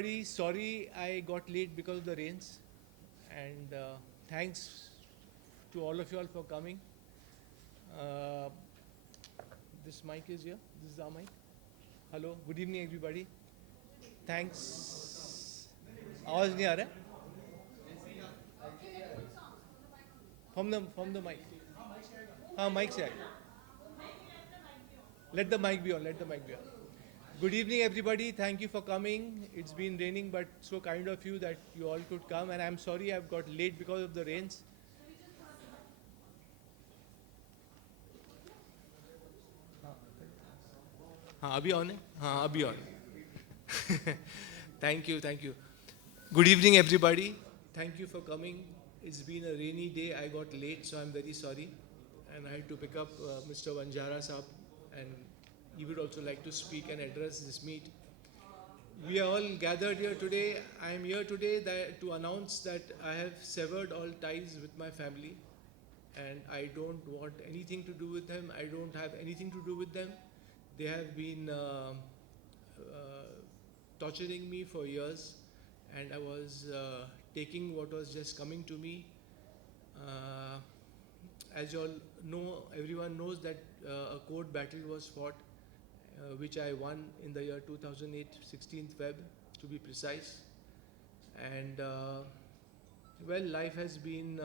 everybody. Sorry I got late because of the rains. And thanks to all of you all for coming. Uh, this mic is here. This is our mic. Hello. Good evening, everybody. Thanks. आवाज नहीं आ रहा है? From the mic. हाँ, mic से आएगा. Let the mic be on. Let the mic be on. Good evening, everybody. Thank you for coming. It's been raining, but so kind of you that you all could come. And I'm sorry I've got late because of the rains. हाँ अभी on है. हाँ अभी on. Thank you, thank you. Good evening, everybody. Thank you for coming. It's been a rainy day. I got late, so I'm very sorry. And I had to pick up Mr. Vanjara Saab, and he would also like to speak and address this meet. We are all gathered here today. I am here today to announce that I have severed all ties with my family, and I don't want anything to do with them. I don't have anything to do with them. They have been torturing me for years, and I was taking what was just coming to me. As you all know, everyone knows that a court battle was fought, which I won in the year 2008, 16th Feb, to be precise. And well, life has been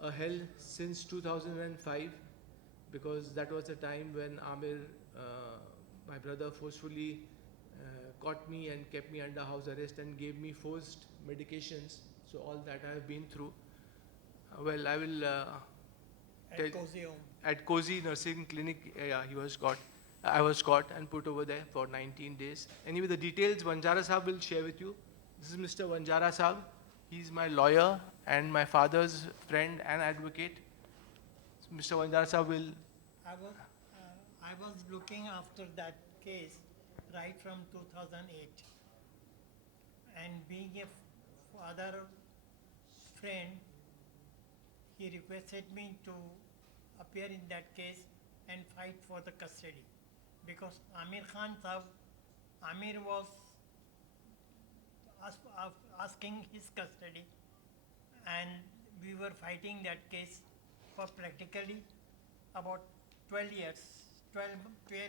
a hell since 2005, because that was the time when Amir, my brother, forcefully caught me and kept me under house arrest and gave me forced medications. So all that I have been through. Well, I will At Cozy Home. at Cozy Nursing Clinic. Yeah, he was caught. I was caught and put over there for 19 days. Anyway, the details Vanjara Saab will share with you. This is Mr. Vanjara Saab. He's my lawyer and my father's friend and advocate. So Mr. Vanjara Saab will. I was looking after that case right from 2008, and being a father friend, he requested me to appear in that case and fight for the custody, because Amir Khan Sahab, Amir was asking his custody, and we were fighting that case for practically about 12 years. 12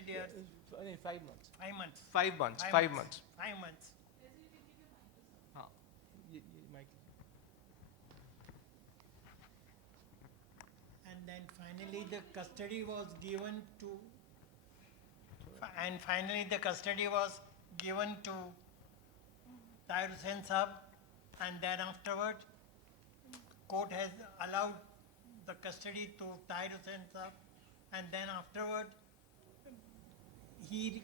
years. 5 months. 5 months. 5 months. 5 months. 5 months. हाँ, ये mic. And then finally the custody was given to. And finally the custody was given to Tahir Hussain Sahab, and then afterward court has allowed the custody to Tahir Hussain Sahab, and then afterward he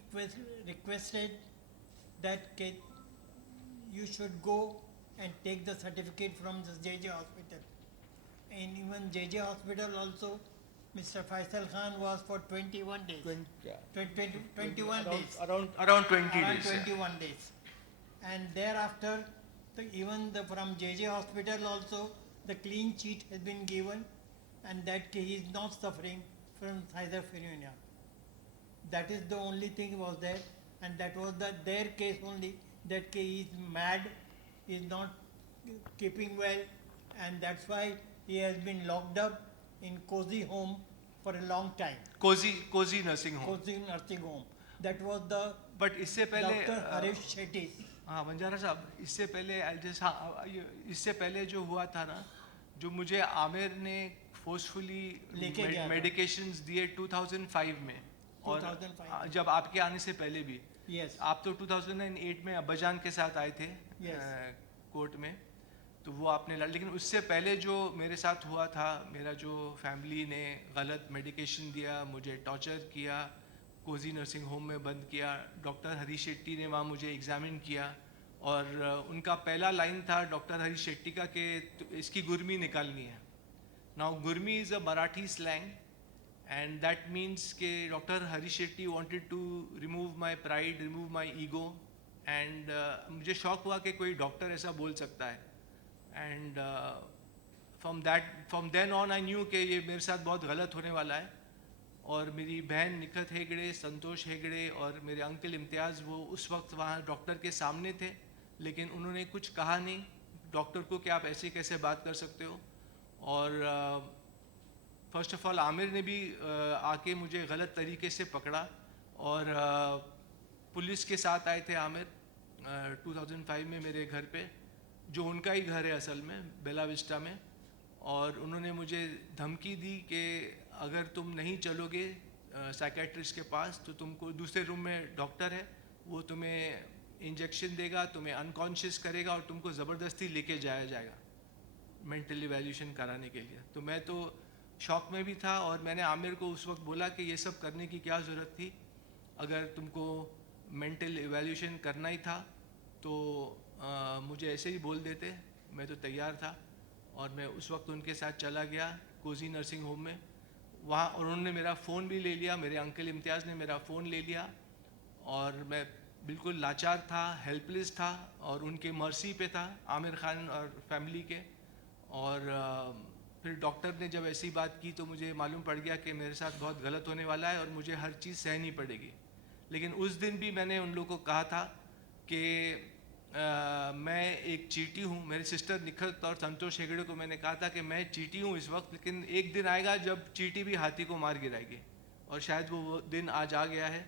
requested that you should go and take the certificate from the JJ hospital. And even JJ hospital also, Mr. Faisal Khan was for 21 days. 21 days. Around 20 days. Around 21 days. And thereafter, from JJ hospital also, the clean sheet has been given, and that he is not suffering from schizophrenia. That is the only thing was there, and that was their case only, that he is mad, he is not keeping well, and that's why he has been locked up in Cozy Home for a long time. Cozy Nursing Home. Cozy Nursing Home. That was the But इससे पहले Dr. Harish Shetty. हाँ बंजारा साहब, इससे पहले जो हुआ था ना, जो मुझे आमिर ने फोर्सफुली मेडिकेशंस दिए 2005 में, और 2005 जब आपके आने से पहले भी. Yes. आप तो 2008 में अब्बाजान के साथ आए थे. Yes. कोर्ट में, तो वो आपने लेकिन उससे पहले जो मेरे साथ हुआ था, मेरा जो फैमिली ने गलत मेडिकेशन दिया, मुझे टॉर्चर किया, कोजी नर्सिंग होम में बंद किया, डॉक्टर हरीश शेट्टी ने वहाँ मुझे एग्ज़ामिन किया, और उनका पहला लाइन था डॉक्टर हरीश शेट्टी का कि इसकी गुर्मी निकालनी है. Now गुर्मी is a Marathi slang, and that means कि doctor Harish Shetty wanted to remove my pride, remove my ego, and मुझे शौक हुआ कि कोई डॉक्टर ऐसा बोल सकता है. And from then on I knew कि ये मेरे साथ बहुत गलत होने वाला है. और मेरी बहन निखत हेगड़े, संतोष हेगड़े और मेरे अंकल इम्तियाज़, वो उस वक्त वहाँ डॉक्टर के सामने थे, लेकिन उन्होंने कुछ कहा नहीं डॉक्टर को कि आप ऐसे कैसे बात कर सकते हो। और फर्स्ट ऑफ ऑल आमिर ने भी आके मुझे गलत तरीके से पकड़ा, और पुलिस के साथ आए थे आमिर 2005 में मेरे घर पे, जो उनका ही घर है असल में, बेला विस्टा में। और उन्होंने मुझे धमकी दी कि अगर तुम नहीं चलोगे साइकेट्रिस्ट के पास तो तुमको दूसरे रूम में डॉक्टर है, वो तुम्हें इंजेक्शन देगा, तुम्हें अनकॉन्शियस करेगा और तुमको ज़बरदस्ती लेके जाया जाएगा मेंटल इवैल्यूएशन कराने के लिए। तो मैं तो शॉक में भी था, और मैंने आमिर को उस वक्त बोला कि ये सब करने की क्या ज़रूरत थी, अगर तुमको मेंटल इवैल्यूएशन करना ही था तो मुझे ऐसे ही बोल देते, मैं तो तैयार था। और मैं उस वक्त उनके साथ चला गया कोजी नर्सिंग होम में वहाँ, और उन्होंने मेरा फ़ोन भी ले लिया, मेरे अंकल इम्तियाज़ ने मेरा फ़ोन ले लिया, और मैं बिल्कुल लाचार था, हेल्पलेस था, और उनके मर्सी पे था आमिर खान और फैमिली के। और फिर डॉक्टर ने जब ऐसी बात की तो मुझे मालूम पड़ गया कि मेरे साथ बहुत गलत होने वाला है और मुझे हर चीज़ सहनी पड़ेगी। लेकिन उस दिन भी मैंने उन लोगों को कहा था कि मैं एक चींटी हूँ। मेरे सिस्टर निखत और संतोष हेगड़े को मैंने कहा था कि मैं चींटी हूँ इस वक्त, लेकिन एक दिन आएगा जब चींटी भी हाथी को मार गिराएगी, और शायद वो दिन आज आ गया है।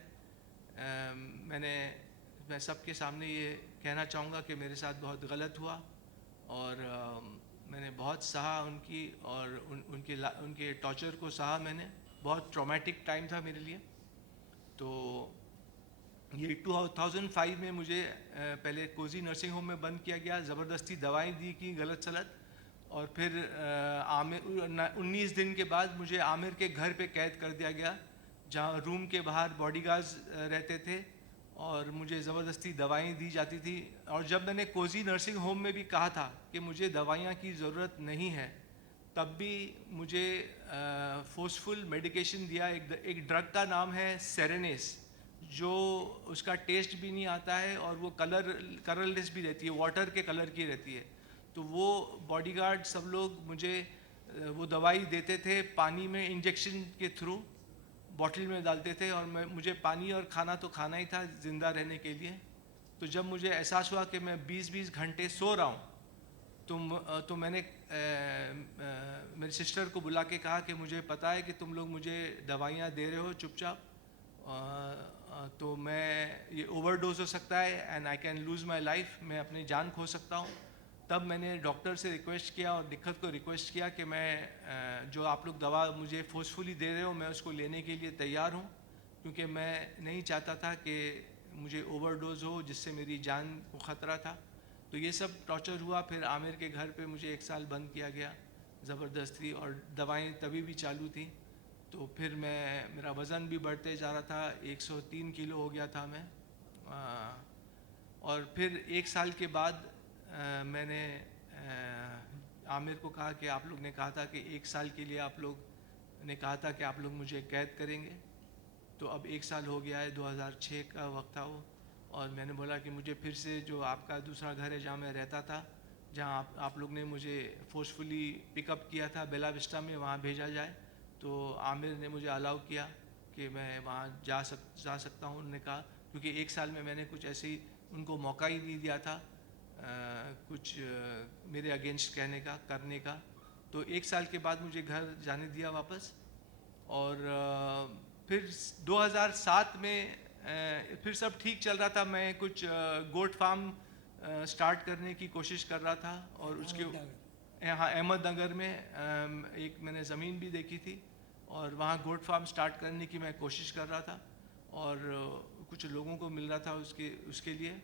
मैं सबके सामने ये कहना चाहूँगा कि मेरे साथ बहुत गलत हुआ, और मैंने बहुत सहा उनकी, और उनके टॉर्चर को सहा मैंने। बहुत ट्रॉमेटिक टाइम था मेरे लिए। तो ये 2005 में मुझे पहले कोजी नर्सिंग होम में बंद किया गया, ज़बरदस्ती दवाएं दी की गलत सलत, और फिर आमिर 19 दिन के बाद मुझे आमिर के घर पे कैद कर दिया गया, जहाँ रूम के बाहर बॉडीगार्ड्स रहते थे, और मुझे ज़बरदस्ती दवाएं दी जाती थी। और जब मैंने कोजी नर्सिंग होम में भी कहा था कि मुझे दवाइयाँ की ज़रूरत नहीं है, तब भी मुझे फोर्सफुल मेडिकेशन दिया। एक ड्रग का नाम है सेरेनेस, जो उसका टेस्ट भी नहीं आता है, और वो कलरलेस भी रहती है, वाटर के कलर की रहती है। तो वो बॉडीगार्ड सब लोग मुझे वो दवाई देते थे पानी में इंजेक्शन के थ्रू, बॉटल में डालते थे, और मुझे पानी और खाना तो खाना ही था ज़िंदा रहने के लिए। तो जब मुझे एहसास हुआ कि मैं 20-20 घंटे सो रहा हूँ, तो मैंने मेरी सिस्टर को बुला के कहा कि मुझे पता है कि तुम लोग मुझे दवाइयाँ दे रहे हो चुपचाप, तो मैं ये ओवरडोज हो सकता है and I can lose my life, मैं अपनी जान खो सकता हूँ। तब मैंने डॉक्टर से रिक्वेस्ट किया और दिक्कत को रिक्वेस्ट किया कि मैं जो आप लोग दवा मुझे फोर्सफुली दे रहे हो, मैं उसको लेने के लिए तैयार हूँ, क्योंकि मैं नहीं चाहता था कि मुझे ओवरडोज हो जिससे मेरी जान को ख़तरा था। तो ये सब टॉर्चर हुआ। फिर आमिर के घर पे मुझे 1 साल बंद किया गया ज़बरदस्ती, और दवाएं तभी भी चालू थी। तो फिर मेरा वज़न भी बढ़ते जा रहा था, 103 किलो हो गया था मैं। और फिर 1 साल के बाद मैंने आमिर को कहा कि आप लोग ने कहा था कि 1 साल के लिए आप लोग ने कहा था कि आप लोग मुझे कैद करेंगे। तो अब 1 साल हो गया है, 2006 का वक्त था वो। और मैंने बोला कि मुझे फिर से जो आपका दूसरा घर है जहाँ मैं रहता था, जहाँ आप लोग ने मुझे फोर्सफुली पिकअप किया था बेला विस्टा में, वहाँ भेजा जाए। तो आमिर ने मुझे अलाउ किया कि मैं वहाँ जा सकता हूँ। उन्होंने कहा, क्योंकि 1 साल में मैंने कुछ ऐसे ही उनको मौका ही नहीं दिया था कुछ मेरे अगेंस्ट कहने का, करने का। तो 1 साल के बाद मुझे घर जाने दिया वापस। और फिर 2007 में फिर सब ठीक चल रहा था। मैं कुछ गोट फार्म स्टार्ट करने की कोशिश कर रहा था, और उसके यहाँ अहमदनगर में एक मैंने ज़मीन भी देखी थी, और वहाँ गोट फार्म स्टार्ट करने की मैं कोशिश कर रहा था, और कुछ लोगों को मिल रहा था उसके लिए।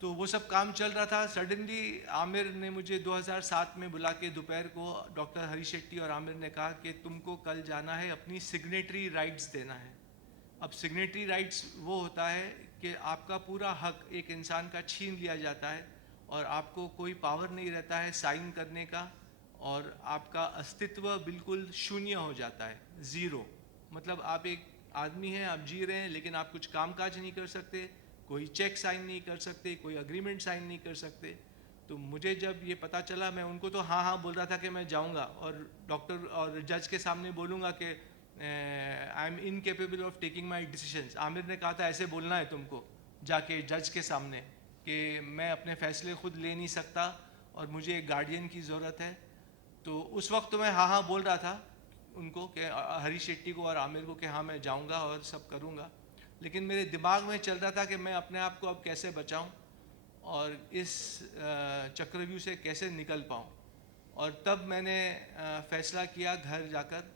तो वो सब काम चल रहा था। सडनली आमिर ने मुझे 2007 में बुला के दोपहर को, डॉक्टर हरी शेट्टी और आमिर ने कहा कि तुमको कल जाना है, अपनी सिग्नेटरी राइट्स देना है। अब सिग्नेटरी राइट्स वो होता है कि आपका पूरा हक एक इंसान का छीन लिया जाता है, और आपको कोई पावर नहीं रहता है साइन करने का, और आपका अस्तित्व बिल्कुल शून्य हो जाता है, ज़ीरो। मतलब आप एक आदमी हैं, आप जी रहे हैं, लेकिन आप कुछ काम काज नहीं कर सकते, कोई चेक साइन नहीं कर सकते, कोई अग्रीमेंट साइन नहीं कर सकते। तो मुझे जब ये पता चला, मैं उनको तो हाँ हाँ बोल रहा था कि मैं जाऊंगा, और डॉक्टर और जज के सामने बोलूँगा कि I M incapable of taking my decisions. Aamir ने कहा था ऐसे बोलना है तुमको जाके जज के सामने कि मैं अपने फ़ैसले खुद ले नहीं सकता और मुझे एक गार्डियन की ज़रूरत है। तो उस वक्त तो मैं हाँ हाँ बोल रहा था उनको कि हरीश शेट्टी को और आमिर को कि हाँ मैं जाऊंगा और सब करूंगा, लेकिन मेरे दिमाग में चल रहा था कि मैं अपने आप को अब कैसे बचाऊं और इस चक्रव्यूह से कैसे निकल पाऊं। और तब मैंने फ़ैसला किया घर जाकर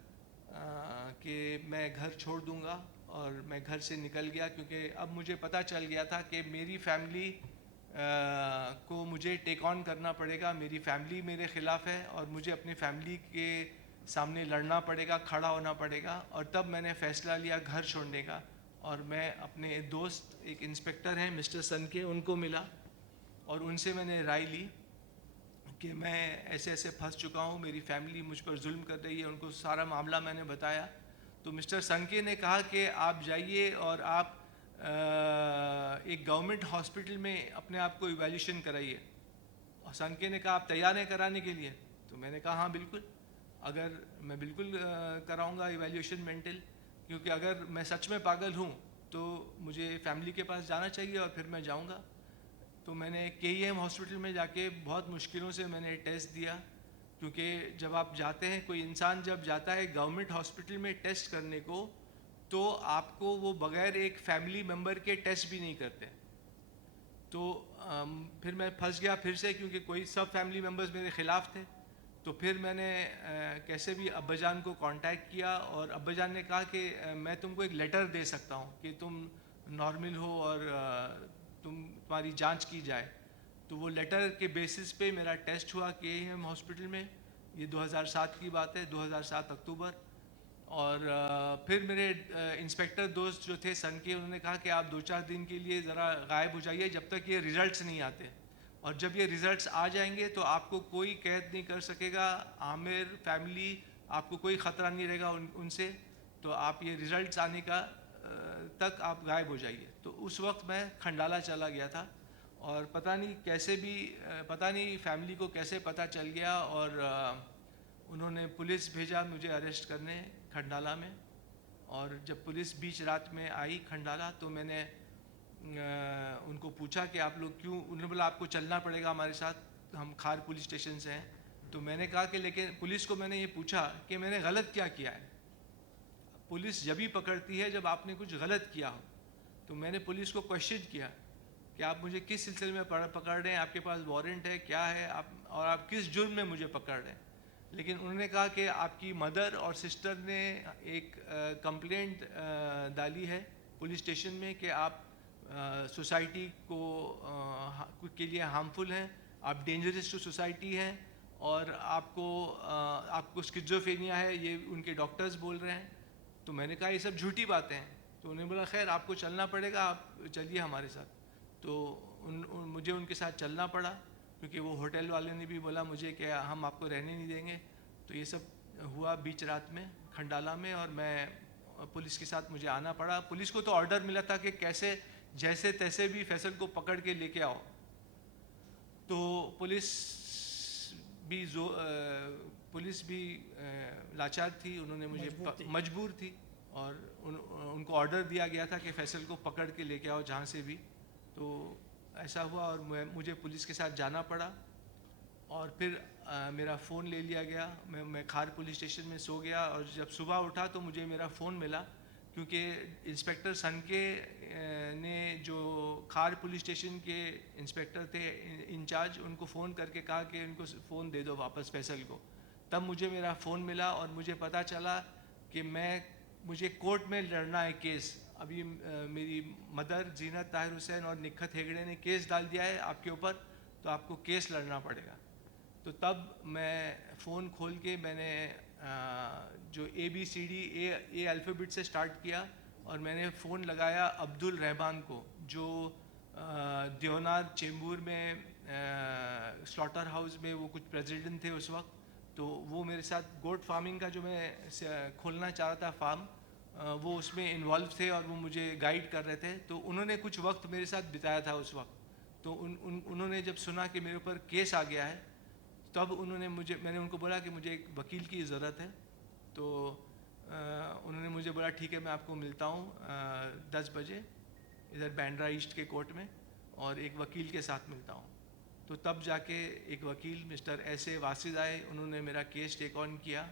कि मैं घर छोड़ दूंगा और मैं घर से निकल गया, क्योंकि अब मुझे पता चल गया था कि मेरी फैमिली को मुझे टेक ऑन करना पड़ेगा। मेरी फैमिली मेरे ख़िलाफ़ है और मुझे अपनी फैमिली के सामने लड़ना पड़ेगा, खड़ा होना पड़ेगा। और तब मैंने फ़ैसला लिया घर छोड़ने का और मैं अपने दोस्त एक इंस्पेक्टर हैं मिस्टर सन के, उनको मिला और उनसे मैंने राय ली कि मैं ऐसे ऐसे फंस चुका हूँ, मेरी फैमिली मुझ पर जुल्म कर रही है। उनको सारा मामला मैंने बताया तो मिस्टर संके ने कहा कि आप जाइए और आप एक गवर्नमेंट हॉस्पिटल में अपने आप को इवैल्यूएशन कराइए। और संके ने कहा आप तैयार हैं कराने के लिए? तो मैंने कहा हाँ बिल्कुल, अगर मैं बिल्कुल कराऊंगा इवैल्यूएशन मेंटल, क्योंकि अगर मैं सच में पागल हूँ तो मुझे फैमिली के पास जाना चाहिए और फिर मैं जाऊँगा। तो मैंने KEM हॉस्पिटल में जाके बहुत मुश्किलों से मैंने टेस्ट दिया, क्योंकि जब आप जाते हैं, कोई इंसान जब जाता है गवर्नमेंट हॉस्पिटल में टेस्ट करने को, तो आपको वो बगैर एक फैमिली मेम्बर के टेस्ट भी नहीं करते। तो फिर मैं फंस गया फिर से, क्योंकि कोई सब फैमिली मेम्बर्स मेरे ख़िलाफ़ थे। तो फिर मैंने कैसे भी अब्बाजान को कांटेक्ट किया और अब्बाजान ने कहा कि मैं तुमको एक लेटर दे सकता हूँ कि तुम नॉर्मल हो और तुम्हारी जांच की जाए। तो वो लेटर के बेसिस पे मेरा टेस्ट हुआ KEM हॉस्पिटल में। ये 2007 की बात है, 2007 अक्टूबर। और फिर मेरे इंस्पेक्टर दोस्त जो थे सन के, उन्होंने कहा कि आप 2-4 दिन के लिए ज़रा गायब हो जाइए जब तक ये रिज़ल्ट्स नहीं आते, और जब ये रिज़ल्ट्स आ जाएंगे तो आपको कोई कैद नहीं कर सकेगा, आमिर फैमिली आपको कोई ख़तरा नहीं रहेगा उनसे। तो आप ये रिज़ल्ट्स आने का तक आप गायब हो जाइए। तो उस वक्त मैं खंडाला चला गया था और पता नहीं कैसे भी पता नहीं फैमिली को कैसे पता चल गया और उन्होंने पुलिस भेजा मुझे अरेस्ट करने खंडाला में। और जब पुलिस बीच रात में आई खंडाला तो मैंने उनको पूछा कि आप लोग क्यों, उन्होंने बोला आपको चलना पड़ेगा हमारे साथ, हम खार पुलिस स्टेशन से हैं। तो मैंने कहा कि लेकिन पुलिस को मैंने ये पूछा कि मैंने गलत क्या किया है। पुलिस जब ही पकड़ती है जब आपने कुछ गलत किया हो। तो मैंने पुलिस को क्वेश्चन किया कि आप मुझे किस सिलसिले में पकड़ रहे हैं, आपके पास वारंट है क्या है, आप और आप किस जुर्म में मुझे पकड़ रहे हैं। लेकिन उन्होंने कहा कि आपकी मदर और सिस्टर ने एक कंप्लेंट डाली है पुलिस स्टेशन में कि आप सोसाइटी को के लिए हार्मफुल हैं, आप डेंजरस टू सोसाइटी हैं और आपको स्किज़ोफ्रेनिया है, ये उनके डॉक्टर्स बोल रहे हैं। तो मैंने कहा ये सब झूठी बातें हैं। तो उन्होंने बोला खैर आपको चलना पड़ेगा, आप चलिए हमारे साथ। तो मुझे उनके साथ चलना पड़ा, क्योंकि वो होटल वाले ने भी बोला मुझे कि हम आपको रहने नहीं देंगे। तो ये सब हुआ बीच रात में खंडाला में और मैं पुलिस के साथ मुझे आना पड़ा। पुलिस को तो ऑर्डर मिला था कि कैसे जैसे तैसे भी फैसल को पकड़ के लेके आओ। तो पुलिस भी लाचार थी, उन्होंने मुझे मजबूर थी और उनको ऑर्डर दिया गया था कि फैसल को पकड़ के लेके आओ जहाँ से भी। तो ऐसा हुआ और मुझे पुलिस के साथ जाना पड़ा और फिर मेरा फ़ोन ले लिया गया। मैं खार पुलिस स्टेशन में सो गया और जब सुबह उठा तो मुझे मेरा फ़ोन मिला, क्योंकि इंस्पेक्टर सनके ने जो खार पुलिस स्टेशन के इंस्पेक्टर थे इंचार्ज, उनको फ़ोन करके कहा कि इनको फ़ोन दे दो वापस फैसल को। तब मुझे मेरा फ़ोन मिला और मुझे पता चला कि मुझे कोर्ट में लड़ना है केस। अभी मेरी मदर जीनत ताहिर हुसैन और निखत हेगड़े ने केस डाल दिया है आपके ऊपर, तो आपको केस लड़ना पड़ेगा। तो तब मैं फ़ोन खोल के मैंने जो ABCD ए अल्फ़ाबेट से स्टार्ट किया और मैंने फ़ोन लगाया अब्दुल रहमान को, जो देवनार चेंबूर में स्लॉटर हाउस में वो कुछ प्रेसिडेंट थे उस वक्त। तो वो मेरे साथ गोट फार्मिंग का जो मैं खोलना चाह रहा था फार्म, वो उसमें इन्वॉल्व थे और वो मुझे गाइड कर रहे थे। तो उन्होंने कुछ वक्त मेरे साथ बिताया था उस वक्त। तो उन्होंने जब सुना कि मेरे ऊपर केस आ गया है, तब मैंने उनको बोला कि मुझे एक वकील की ज़रूरत है। तो उन्होंने मुझे बोला ठीक है मैं आपको मिलता हूँ 10 बजे इधर बैंड्रा ईस्ट के कोर्ट में और एक वकील के साथ मिलता हूँ। तो तब जाके एक वकील मिस्टर ऐसे वासिद आए, उन्होंने मेरा केस टेक ऑन किया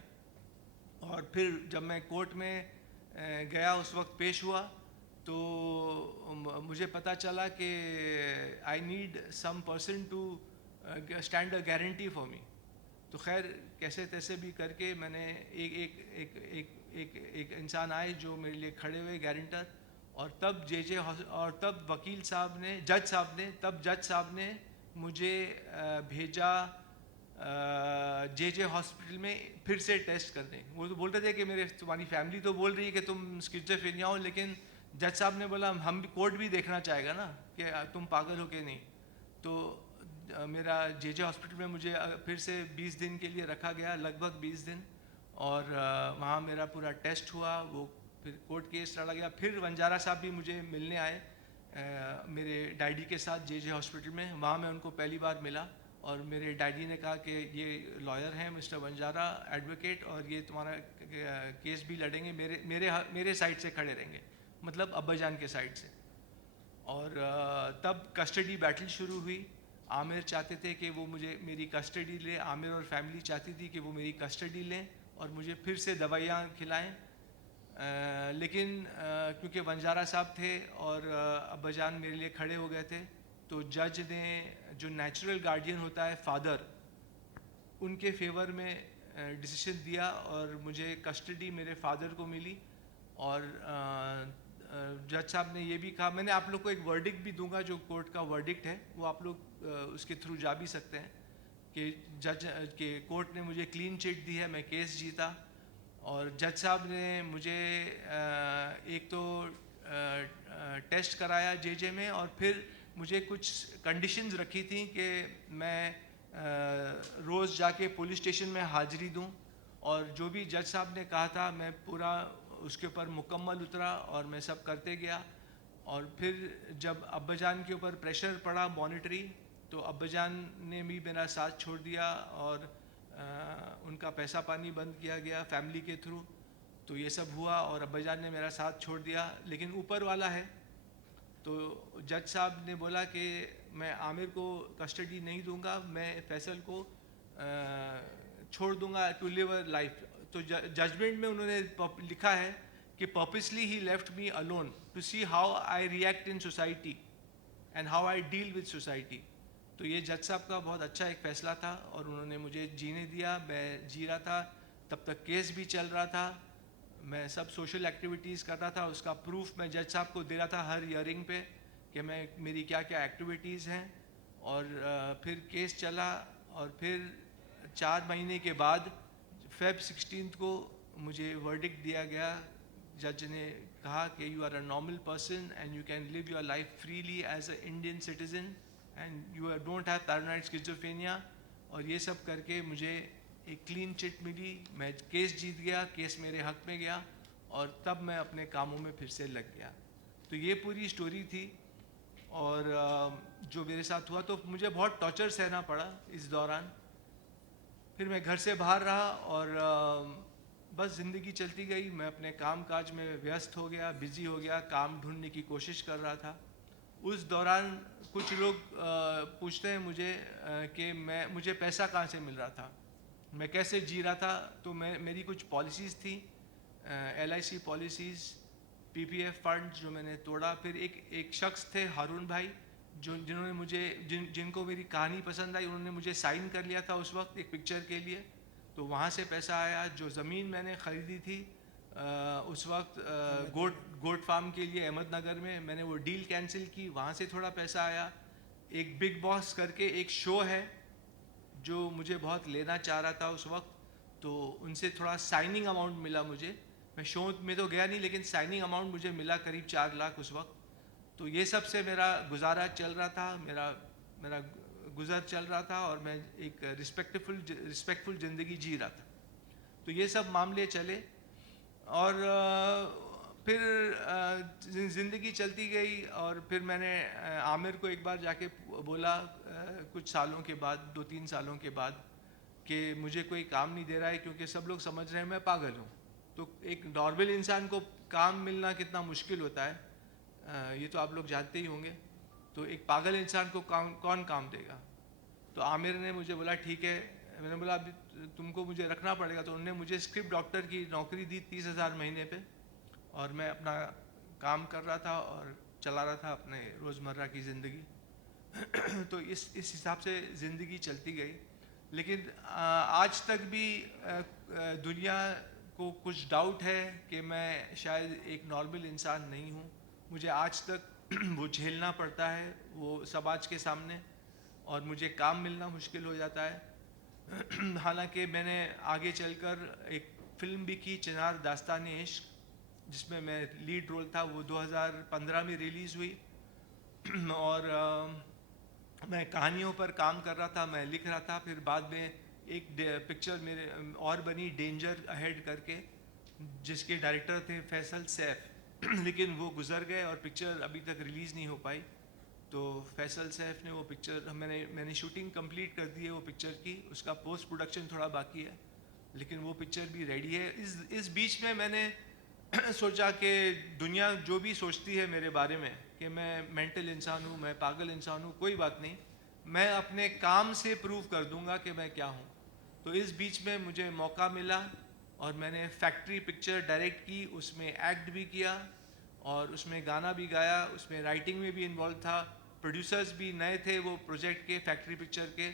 और फिर जब मैं कोर्ट में गया उस वक्त पेश हुआ तो मुझे पता चला कि I need some person to stand a guarantee for me. तो खैर कैसे तैसे भी करके मैंने एक इंसान आए जो मेरे लिए खड़े हुए गारंटर, और तब और तब वकील साहब ने जज साहब ने मुझे भेजा जे हॉस्पिटल में फिर से टेस्ट करने। वो तो बोलते थे कि तुम्हारी फैमिली तो बोल रही है कि तुम स्किज़ोफ्रेनिया हो, लेकिन जज साहब ने बोला हम भी कोर्ट भी देखना चाहेगा ना कि तुम पागल हो कि नहीं। तो मेरा जे हॉस्पिटल में मुझे फिर से 20 दिन के लिए रखा गया, लगभग 20 दिन, और वहाँ मेरा पूरा टेस्ट हुआ, वो फिर कोर्ट केस लड़ा गया। फिर वंजारा साहब भी मुझे मिलने आए मेरे डैडी के साथ जे हॉस्पिटल में। वहाँ मैं उनको पहली बार मिला और मेरे डैडी ने कहा कि ये लॉयर हैं मिस्टर वंजारा, एडवोकेट, और ये तुम्हारा केस भी लड़ेंगे, मेरे साइड से खड़े रहेंगे, मतलब अब्बाजान के साइड से। और तब कस्टडी बैटल शुरू हुई। आमिर चाहते थे कि वो मेरी कस्टडी ले, आमिर और फैमिली चाहती थी कि वो मेरी कस्टडी लें और मुझे फिर से दवाइयाँ खिलाएं। लेकिन क्योंकि वंजारा साहब थे और अब्बाजान मेरे लिए खड़े हो गए थे, तो जज ने जो नेचुरल गार्डियन होता है फादर, उनके फेवर में डिसीजन दिया और मुझे कस्टडी मेरे फादर को मिली। और जज साहब ने ये भी कहा, मैंने आप लोग को एक वर्डिक्ट भी दूंगा, जो कोर्ट का वर्डिक्ट है वो आप लोग उसके थ्रू जा भी सकते हैं कि जज के कोर्ट ने मुझे क्लीन चिट दी है, मैं केस जीता। और जज साहब ने मुझे एक तो टेस्ट कराया जे में, और फिर मुझे कुछ कंडीशंस रखी थी कि मैं रोज़ जाके पुलिस स्टेशन में हाज़िरी दूं, और जो भी जज साहब ने कहा था मैं पूरा उसके ऊपर मुकम्मल उतरा और मैं सब करते गया। और फिर जब अब्बाजान के ऊपर प्रेशर पड़ा मॉनिटरी, तो अब्बाजान ने भी मेरा साथ छोड़ दिया और उनका पैसा पानी बंद किया गया फैमिली के थ्रू। तो ये सब हुआ और अब्बाजान ने मेरा साथ छोड़ दिया, लेकिन ऊपर वाला है। तो जज साहब ने बोला कि मैं आमिर को कस्टडी नहीं दूंगा, मैं फैसल को छोड़ दूंगा टू लिव अ लाइफ। तो जजमेंट में उन्होंने लिखा है कि पर्पसली ही left me alone to see how I react in society and how I deal with society. तो ये जज साहब का बहुत अच्छा एक फ़ैसला था और उन्होंने मुझे जीने दिया, मैं जी रहा था। तब तक केस भी चल रहा था, मैं सब सोशल एक्टिविटीज़ कर रहा था, उसका प्रूफ मैं जज साहब को दे रहा था हर हियरिंग पे कि मेरी क्या क्या एक्टिविटीज़ हैं। और फिर केस चला, और फिर 4 महीने के बाद Feb 16 को मुझे वर्डिक्ट दिया गया। जज ने कहा कि you are a normal person and you can live your life freely as a Indian citizen and you don't have paranoid schizophrenia. और ये सब करके मुझे एक क्लीन चिट मिली, मैं केस जीत गया, केस मेरे हक में गया, और तब मैं अपने कामों में फिर से लग गया। तो ये पूरी स्टोरी थी। और जो मेरे साथ हुआ, तो मुझे बहुत टॉर्चर सहना पड़ा इस दौरान। फिर मैं घर से बाहर रहा और बस ज़िंदगी चलती गई। मैं अपने काम काज में व्यस्त हो गया, बिज़ी हो गया, काम ढूंढने की कोशिश कर रहा था। उस दौरान कुछ लोग पूछते हैं मुझे कि मुझे पैसा कहाँ से मिल रहा था, मैं कैसे जी रहा था। तो मेरी कुछ पॉलिसीज़ थी, LIC पॉलिसीज़, PPF फंड, जो मैंने तोड़ा। फिर एक शख्स थे हारून भाई, जिन्होंने मुझे जिनको मेरी कहानी पसंद आई, उन्होंने मुझे साइन कर लिया था उस वक्त एक पिक्चर के लिए। तो वहाँ से पैसा आया। जो ज़मीन मैंने ख़रीदी थी उस वक्त गोट फार्म के लिए अहमदनगर में, मैंने वो डील कैंसिल की, वहाँ से थोड़ा पैसा आया। एक बिग बॉस करके एक शो है जो मुझे बहुत लेना चाह रहा था उस वक्त, तो उनसे थोड़ा साइनिंग अमाउंट मिला मुझे। मैं शो में तो गया नहीं, लेकिन साइनिंग अमाउंट मुझे मिला करीब 4 लाख उस वक्त। तो ये सब से मेरा गुजारा चल रहा था, मेरा गुज़र चल रहा था, और मैं एक रिस्पेक्टफुल ज़िंदगी जी रहा था। तो ये सब मामले चले, और फिर ज़िंदगी चलती गई। और फिर मैंने आमिर को एक बार जाके बोला कुछ सालों के बाद, 2-3 सालों के बाद, कि मुझे कोई काम नहीं दे रहा है क्योंकि सब लोग समझ रहे हैं मैं पागल हूँ। तो एक नॉर्मल इंसान को काम मिलना कितना मुश्किल होता है, ये तो आप लोग जानते ही होंगे। तो एक पागल इंसान को कौन काम देगा? तो आमिर ने मुझे बोला ठीक है। मैंने बोला अभी तुमको मुझे रखना पड़ेगा। तो उन्होंने मुझे स्क्रिप्ट डॉक्टर की नौकरी दी 30,000 महीने पे, और मैं अपना काम कर रहा था और चला रहा था अपने रोज़मर्रा की ज़िंदगी। तो इस हिसाब से ज़िंदगी चलती गई। लेकिन आज तक भी दुनिया को कुछ डाउट है कि मैं शायद एक नॉर्मल इंसान नहीं हूँ। मुझे आज तक वो झेलना पड़ता है वो समाज के सामने, और मुझे काम मिलना मुश्किल हो जाता है। हालांकि मैंने आगे चलकर एक फ़िल्म भी की, चिनार दास्तान-ए इश्क, जिसमें मैं लीड रोल था। वो 2015 में रिलीज़ हुई। और मैं कहानियों पर काम कर रहा था, मैं लिख रहा था। फिर बाद में एक पिक्चर मेरे और बनी, डेंजर अहेड करके, जिसके डायरेक्टर थे फैसल सैफ। लेकिन वो गुजर गए और पिक्चर अभी तक रिलीज़ नहीं हो पाई। तो फैसल सैफ ने वो पिक्चर, मैंने शूटिंग कंप्लीट कर दी है वो पिक्चर की। उसका पोस्ट प्रोडक्शन थोड़ा बाकी है, लेकिन वो पिक्चर भी रेडी है। इस बीच में मैंने सोचा कि दुनिया जो भी सोचती है मेरे बारे में कि मैं मेंटल इंसान हूँ, मैं पागल इंसान हूँ, कोई बात नहीं, मैं अपने काम से प्रूव कर दूंगा कि मैं क्या हूँ। तो इस बीच में मुझे मौका मिला और मैंने फैक्ट्री पिक्चर डायरेक्ट की, उसमें एक्ट भी किया और उसमें गाना भी गाया, उसमें राइटिंग में भी इन्वॉल्व था। प्रोड्यूसर्स भी नए थे वो प्रोजेक्ट के, फैक्ट्री पिक्चर के।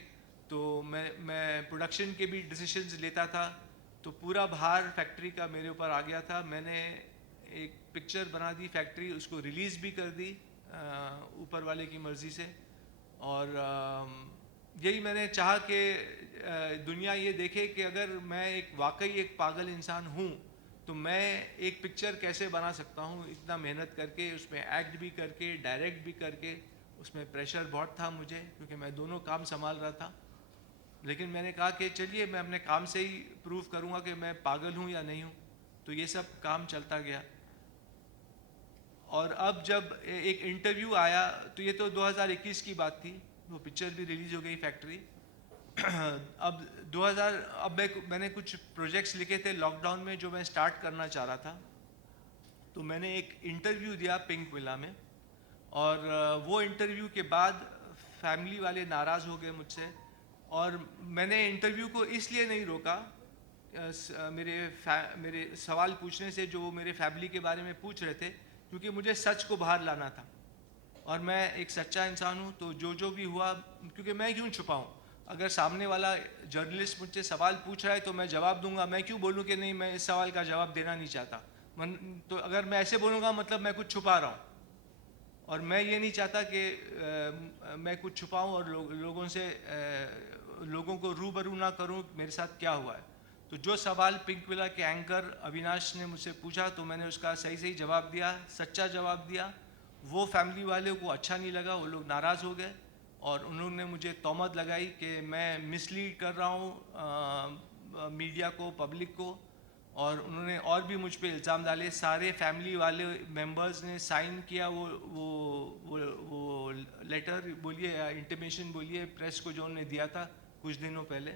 तो मैं प्रोडक्शन के भी डिसीजंस लेता था। तो पूरा भार फैक्ट्री का मेरे ऊपर आ गया था। मैंने एक पिक्चर बना दी फैक्ट्री, उसको रिलीज़ भी कर दी ऊपर वाले की मर्ज़ी से। और यही मैंने चाहा कि दुनिया ये देखे कि अगर मैं वाकई एक पागल इंसान हूँ तो मैं एक पिक्चर कैसे बना सकता हूँ, इतना मेहनत करके, उसमें एक्ट भी करके, डायरेक्ट भी करके। उसमें प्रेशर बहुत था मुझे, क्योंकि मैं दोनों काम संभाल रहा था। लेकिन मैंने कहा कि चलिए मैं अपने काम से ही प्रूव करूंगा कि मैं पागल हूं या नहीं हूं। तो ये सब काम चलता गया। और अब जब एक इंटरव्यू आया, तो ये तो 2021 की बात थी, वो पिक्चर भी रिलीज हो गई फैक्ट्री। अब मैंने कुछ प्रोजेक्ट्स लिखे थे लॉकडाउन में जो मैं स्टार्ट करना चाह रहा था। तो मैंने एक इंटरव्यू दिया पिंक विला में, और वो इंटरव्यू के बाद फैमिली वाले नाराज़ हो गए मुझसे। और मैंने इंटरव्यू को इसलिए नहीं रोका, मेरे सवाल पूछने से, जो मेरे फैमिली के बारे में पूछ रहे थे, क्योंकि मुझे सच को बाहर लाना था। और मैं एक सच्चा इंसान हूँ, तो जो भी हुआ, क्योंकि मैं क्यों छुपाऊँ? अगर सामने वाला जर्नलिस्ट मुझसे सवाल पूछ रहा है तो मैं जवाब दूंगा। मैं क्यों बोलूँ कि नहीं, मैं इस सवाल का जवाब देना नहीं चाहता। तो अगर मैं ऐसे बोलूँगा मतलब मैं कुछ छुपा रहा हूँ, और मैं ये नहीं चाहता कि मैं कुछ छुपाऊँ और लोगों को रूबरू ना करूँ मेरे साथ क्या हुआ है। तो जो सवाल पिंक विला के एंकर अविनाश ने मुझसे पूछा, तो मैंने उसका सही जवाब दिया, सच्चा जवाब दिया। वो फैमिली वालों को अच्छा नहीं लगा, वो लोग नाराज़ हो गए और उन्होंने मुझे तोहमत लगाई कि मैं मिसलीड कर रहा हूँ मीडिया को, पब्लिक को। और उन्होंने और भी मुझ पे इल्ज़ाम डाले। सारे फैमिली वाले मेंबर्स ने साइन किया वो लेटर बोलिए या इंटीमेशन बोलिए, प्रेस को जो उन्होंने दिया था कुछ दिनों पहले।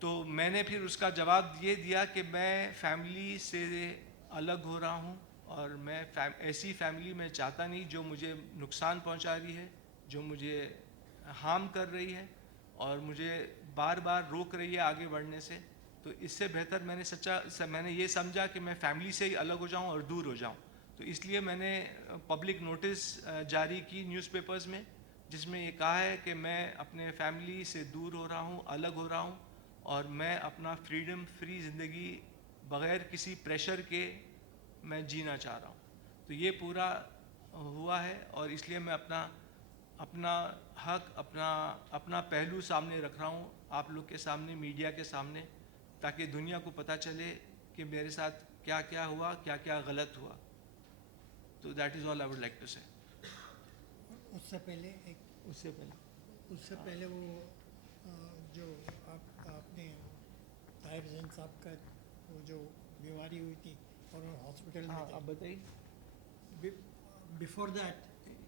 तो मैंने फिर उसका जवाब ये दिया कि मैं फैमिली से अलग हो रहा हूँ, और मैं ऐसी फैमिली में चाहता नहीं जो मुझे नुकसान पहुँचा रही है, जो मुझे हार्म कर रही है और मुझे बार बार रोक रही है आगे बढ़ने से। तो इससे बेहतर मैंने ये समझा कि मैं फैमिली से ही अलग हो जाऊं और दूर हो जाऊं। तो इसलिए मैंने पब्लिक नोटिस जारी की न्यूज़पेपर्स में, जिसमें ये कहा है कि मैं अपने फैमिली से दूर हो रहा हूं, अलग हो रहा हूं, और मैं अपना फ्री ज़िंदगी बग़ैर किसी प्रेशर के मैं जीना चाह रहा हूं। तो ये पूरा हुआ है, और इसलिए मैं अपना हक, अपना पहलू सामने रख रहा हूँ आप लोग के सामने, मीडिया के सामने, ताकि दुनिया को पता चले कि मेरे साथ क्या क्या हुआ, क्या क्या गलत हुआ। तो that is all I would like to say. उससे पहले वो जो आपने ताहिर हुसैन साहब का वो जो बीमारी हुई थी और वो हॉस्पिटल में थे, आप बताइए। बिफोर दैट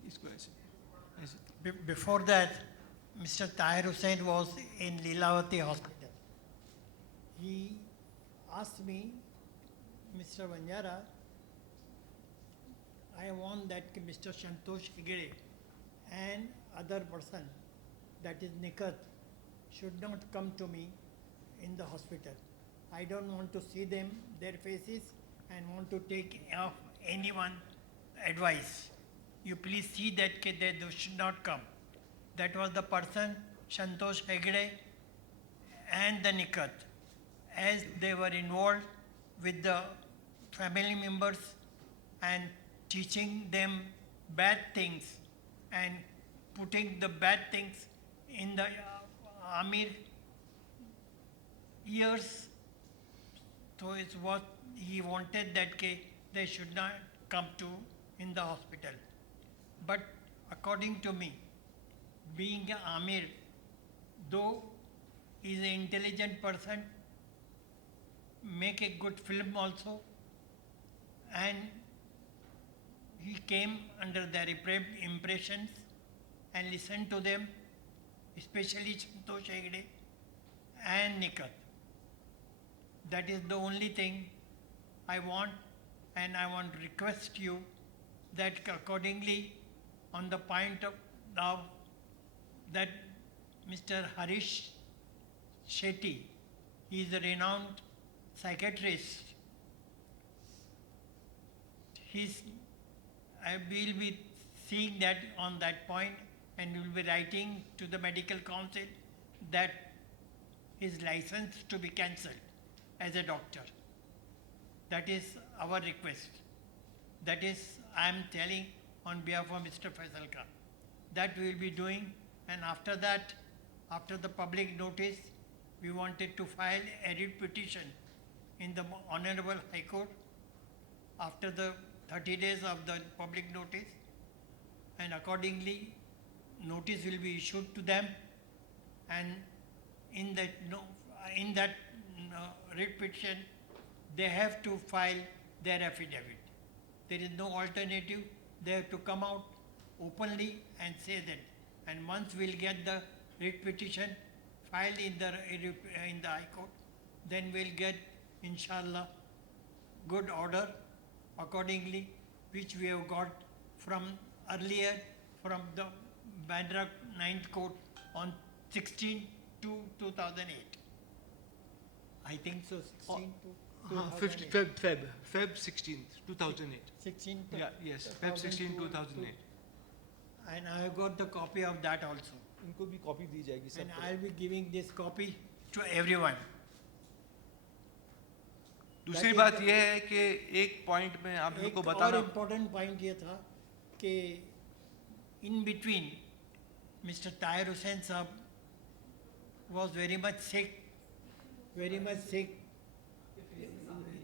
इसको ऐसे Before that, Mr. Tahir Hussain was in Leelavati Hospital. He asked me Mr. Vanjara, I want that Mr. Santosh Hegde and other person, that is Nikat, should not come to me in the hospital. I don't want to see them, their faces, and want to take off anyone advice. You please see that they should not come. That was the person, Santosh Hegde and the Nikat, as they were involved with the family members and teaching them bad things and putting the bad things in the Amir ears. So it's what he wanted, that they should not come to in the hospital. But according to me, being Amir, though he is an intelligent person, make a good film also, and he came under their impressions and listened to them, especially Santosh Hegde and Nikat. That is the only thing I want, and I want to request you that accordingly, on the point of now that Mr. Harish Shetty, he is a renowned psychiatrist. I will be seeing that on that point, and will be writing to the medical council that his license to be cancelled as a doctor. That is our request. That is, I am telling on behalf of Mr. Faisal Khan. That we will be doing, and after that, after the public notice, we wanted to file a writ petition in the Honorable High Court after the 30 days of the public notice, and accordingly notice will be issued to them, and in that writ petition they have to file their affidavit. There is no alternative. They have to come out openly and say that, and once we'll get the writ petition filed in the High Court, then we'll get, inshallah, good order accordingly, which we have got from earlier from the Bandra 9th Court on 16 to 2008. I think so, 16 to 2008. Feb 16th, 2008. 16 to Yeah, yes, Feb 16, 2008. And I have got the copy of that also. इनको भी copy दी जाएगी And सब I'll be giving this copy to everyone. दूसरी That is बात the- यह है कि एक पॉइंट में आप लोग एक को और बताना, इम्पोर्टेंट पॉइंट ये था कि in between mister Tahir Hussain साहब was very much sick.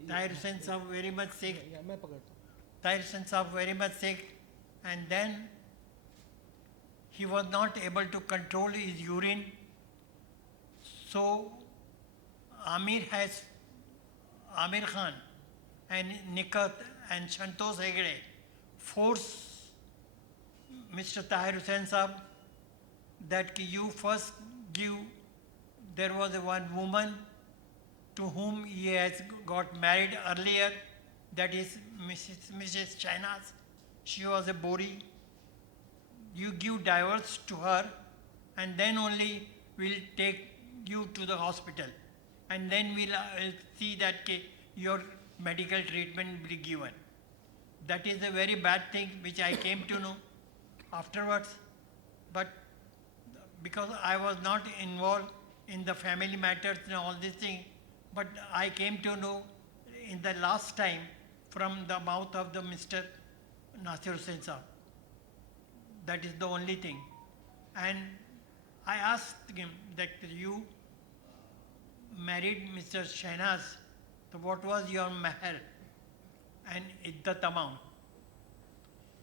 Tahir Hussain Saab very much sick. या मैं पकड़ता हूँ Tahir Hussain Saab very much sick, and then he was not able to control his urine. So Amir Khan and Nikat and Santosh Hegde forced Mr. Tahir Hussain Saab that you first give. There was one woman to whom he has got married earlier, that is Mrs. Shahnaz. She was a bori. You give divorce to her, and then only we'll take you to the hospital, and then we'll see that your medical treatment will be given. That is a very bad thing which I came to know afterwards, but because I was not involved in the family matters and all these things, but I came to know in the last time from the mouth of the Mr. Nasir Hussain Saab. That is the only thing. And I asked him that you married Mr. Shahnaz, so what was your mahr and iddat amount?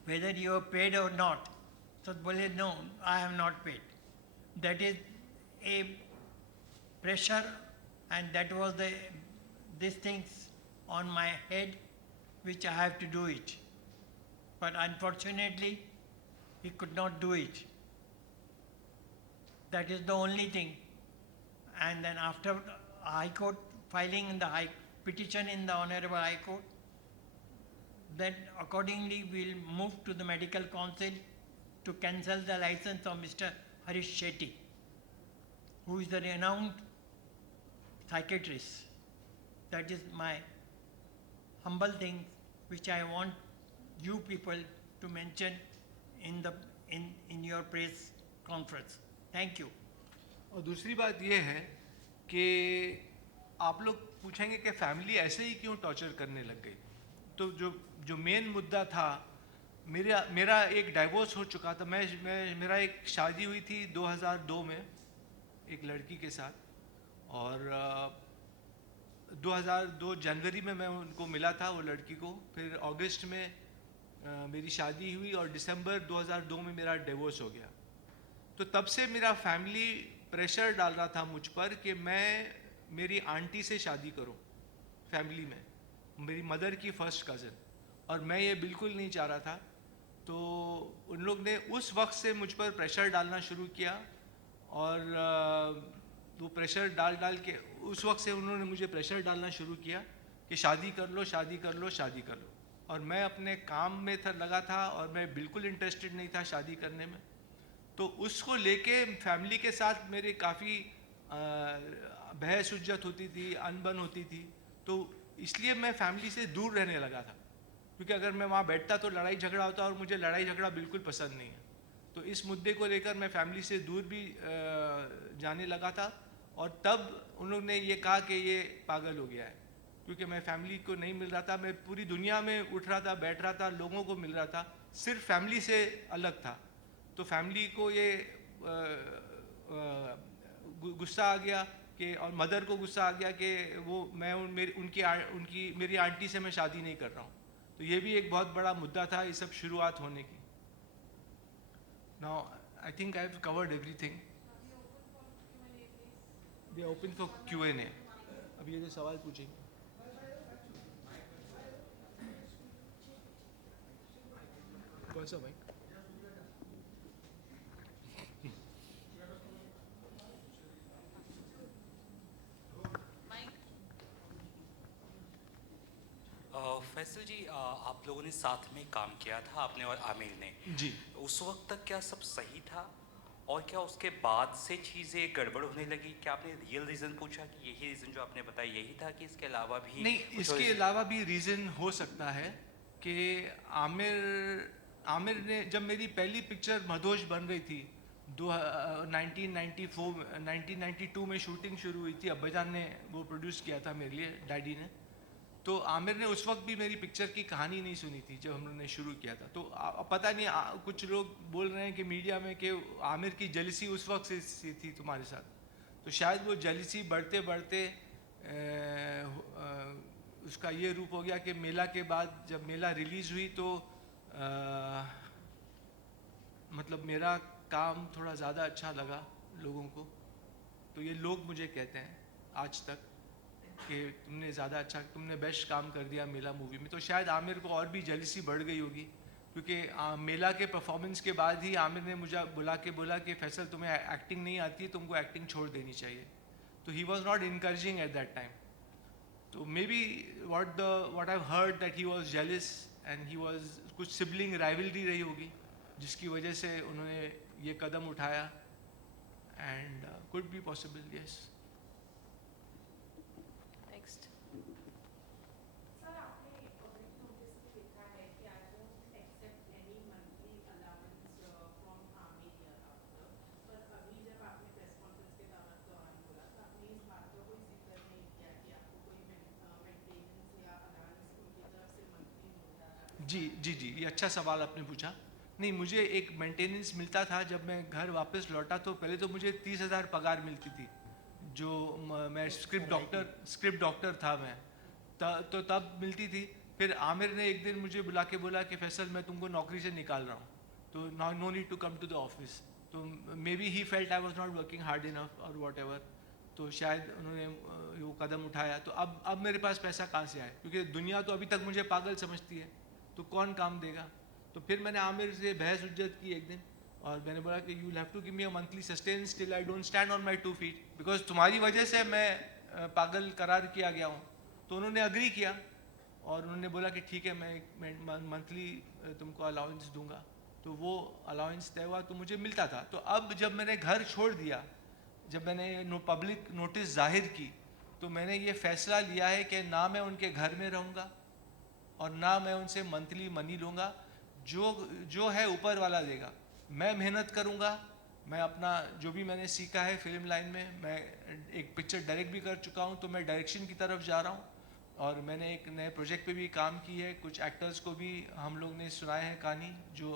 Whether you have paid or not. So bole, no, I have not paid. That is a pressure, and that was these things on my head which I have to do it. But unfortunately, he could not do it. That is the only thing. And then after High Court filing in the petition in the Honorable High Court. Then accordingly we'll move to the Medical Council to cancel the license of Mr. Harish Shetty, who is the renowned psychiatrist. That is my humble thing which I want you people to mention in your press conference. Thank you. और दूसरी बात ये है कि आप लोग पूछेंगे कि फैमिली ऐसे ही क्यों टॉर्चर करने लग गई। तो जो मेन मुद्दा था, मेरा एक डाइवोर्स हो चुका था। मेरा एक शादी हुई थी 2002 में एक लड़की के साथ, और 2002 जनवरी में मैं उनको मिला था, वो लड़की को। फिर अगस्त में मेरी शादी हुई और दिसंबर 2002 में मेरा डिवोर्स हो गया। तो तब से मेरा फैमिली प्रेशर डाल रहा था मुझ पर कि मैं मेरी आंटी से शादी करूं फैमिली में, मेरी मदर की फर्स्ट कज़न, और मैं ये बिल्कुल नहीं चाह रहा था। तो उन लोग ने उस वक्त से मुझ पर प्रेशर डालना शुरू किया, और वो प्रेशर डाल के उस वक्त से उन्होंने मुझे प्रेशर डालना शुरू किया कि शादी कर लो, शादी कर लो, शादी कर लो। और मैं अपने काम में लगा था और मैं बिल्कुल इंटरेस्टेड नहीं था शादी करने में। तो उसको लेके फैमिली के साथ मेरे काफ़ी बहस उज्जत होती थी, अनबन होती थी। तो इसलिए मैं फैमिली से दूर रहने लगा था, क्योंकि अगर मैं वहाँ बैठता तो लड़ाई झगड़ा होता, और मुझे लड़ाई झगड़ा बिल्कुल पसंद नहीं है। तो इस मुद्दे को लेकर मैं फैमिली से दूर भी जाने लगा था। और तब उन लोगों ने ये कहा कि ये पागल हो गया है, क्योंकि मैं फैमिली को नहीं मिल रहा था। मैं पूरी दुनिया में उठ रहा था, बैठ रहा था, लोगों को मिल रहा था, सिर्फ फैमिली से अलग था। तो फैमिली को ये गुस्सा आ गया कि, और मदर को गुस्सा आ गया कि वो मैं मेरी आंटी से मैं शादी नहीं कर रहा हूँ। तो ये भी एक बहुत बड़ा मुद्दा था ये सब शुरुआत होने की। Now I think I have covered everything. We are open for Q&A। अभी ये जो सवाल पूछेंगे। कौन सा भाई? फैसल जी, आप लोगों ने साथ में काम किया था, आपने और आमिर ने जी। उस वक्त तक क्या सब सही था, और क्या उसके बाद से चीज़ें गड़बड़ होने लगी? क्या आपने रियल रीज़न पूछा कि यही रीज़न जो आपने बताया यही था, कि इसके अलावा भी नहीं, इसके अलावा भी रीज़न हो सकता है कि आमिर ने, जब मेरी पहली पिक्चर मधोश बन रही थी 1992 में शूटिंग शुरू हुई थी, अब्बाजान ने वो प्रोड्यूस किया था मेरे लिए, डैडी ने। तो आमिर ने उस वक्त भी मेरी पिक्चर की कहानी नहीं सुनी थी जब हम लोगों ने शुरू किया था। तो पता नहीं, कुछ लोग बोल रहे हैं कि मीडिया में कि आमिर की जेलसी उस वक्त से थी तुम्हारे साथ। तो शायद वो जेलसी बढ़ते बढ़ते उसका ये रूप हो गया कि मेला के बाद जब मेला रिलीज़ हुई तो मतलब मेरा काम थोड़ा ज़्यादा अच्छा लगा लोगों को। तो ये लोग मुझे कहते हैं आज तक कि तुमने ज़्यादा अच्छा, तुमने बेस्ट काम कर दिया मेला मूवी में। तो शायद आमिर को और भी जेलसी बढ़ गई होगी, क्योंकि मेला के परफॉर्मेंस के बाद ही आमिर ने मुझे बोला कि फैसल तुम्हें एक्टिंग नहीं आती है, तुमको एक्टिंग छोड़ देनी चाहिए। तो he was not encouraging at that time. तो maybe what I heard that he was jealous and he was, कुछ सिबलिंग राइवलरी रही होगी जिसकी वजह से उन्होंने ये कदम उठाया। And could be possible, yes. Next. Sir, आपने ऑलरेडी नोटिस में लिखा है कि I don't accept any monthly allowance from Aamir या आफ्टर, पर अभी जब आपने प्रेस कॉन्फ्रेंस के दौरान बोला तो आपने इस बात का कोई जिक्र नहीं किया कि आपको कोई मेंटेनेंस या अलाउंस उनकी तरफ से मंथली मिलता था। जी, ये अच्छा सवाल आपने पूछा। नहीं, मुझे एक मेंटेनेंस मिलता था जब मैं घर वापस लौटा। तो पहले तो मुझे 30,000 पगार मिलती थी, जो मैं स्क्रिप्ट डॉक्टर था मैं, तो तब मिलती थी। फिर आमिर ने एक दिन मुझे बुला के बोला कि फैसल मैं तुमको नौकरी से निकाल रहा हूँ, तो no need to come to the office. तो maybe he felt I was not working hard enough और वॉट एवर, तो शायद उन्होंने वो कदम उठाया। तो अब मेरे पास पैसा कहाँ से आए, क्योंकि दुनिया तो अभी तक मुझे पागल समझती है, तो कौन काम देगा। तो फिर मैंने आमिर से बहस उज्जत की एक दिन, और मैंने बोला कि you have to give me a monthly sustenance till I don't stand on my 2 feet, because तुम्हारी वजह से मैं पागल करार किया गया हूँ। तो उन्होंने अग्री किया और उन्होंने बोला कि ठीक है मैं मंथली तुमको अलाउंस दूंगा। तो वो अलाउंस तय हुआ तो मुझे मिलता था। तो अब जब मैंने घर छोड़ दिया, जब मैंने पब्लिक नोटिस जाहिर की, तो मैंने ये फैसला लिया है कि ना मैं उनके घर में रहूँगा और ना मैं उनसे मंथली मनी लूँगा। जो है ऊपर वाला देगा। मैं मेहनत करूँगा, मैं अपना जो भी मैंने सीखा है फिल्म लाइन में, मैं एक पिक्चर डायरेक्ट भी कर चुका हूँ, तो मैं डायरेक्शन की तरफ जा रहा हूँ और मैंने एक नए प्रोजेक्ट पे भी काम की है। कुछ एक्टर्स को भी हम लोग ने सुनाए हैं कहानी, जो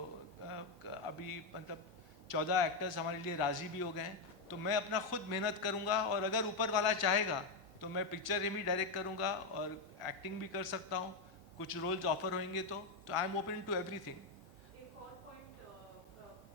अभी मतलब 14 एक्टर्स हमारे लिए राज़ी भी हो गए हैं। तो मैं अपना खुद मेहनत करूँगा और अगर ऊपर वाला चाहेगा तो मैं पिक्चर भी डायरेक्ट करूँगा और एक्टिंग भी कर सकता हूँ। कुछ रोल्स ऑफर होंगे तो I am open to everything. एक और पॉइंट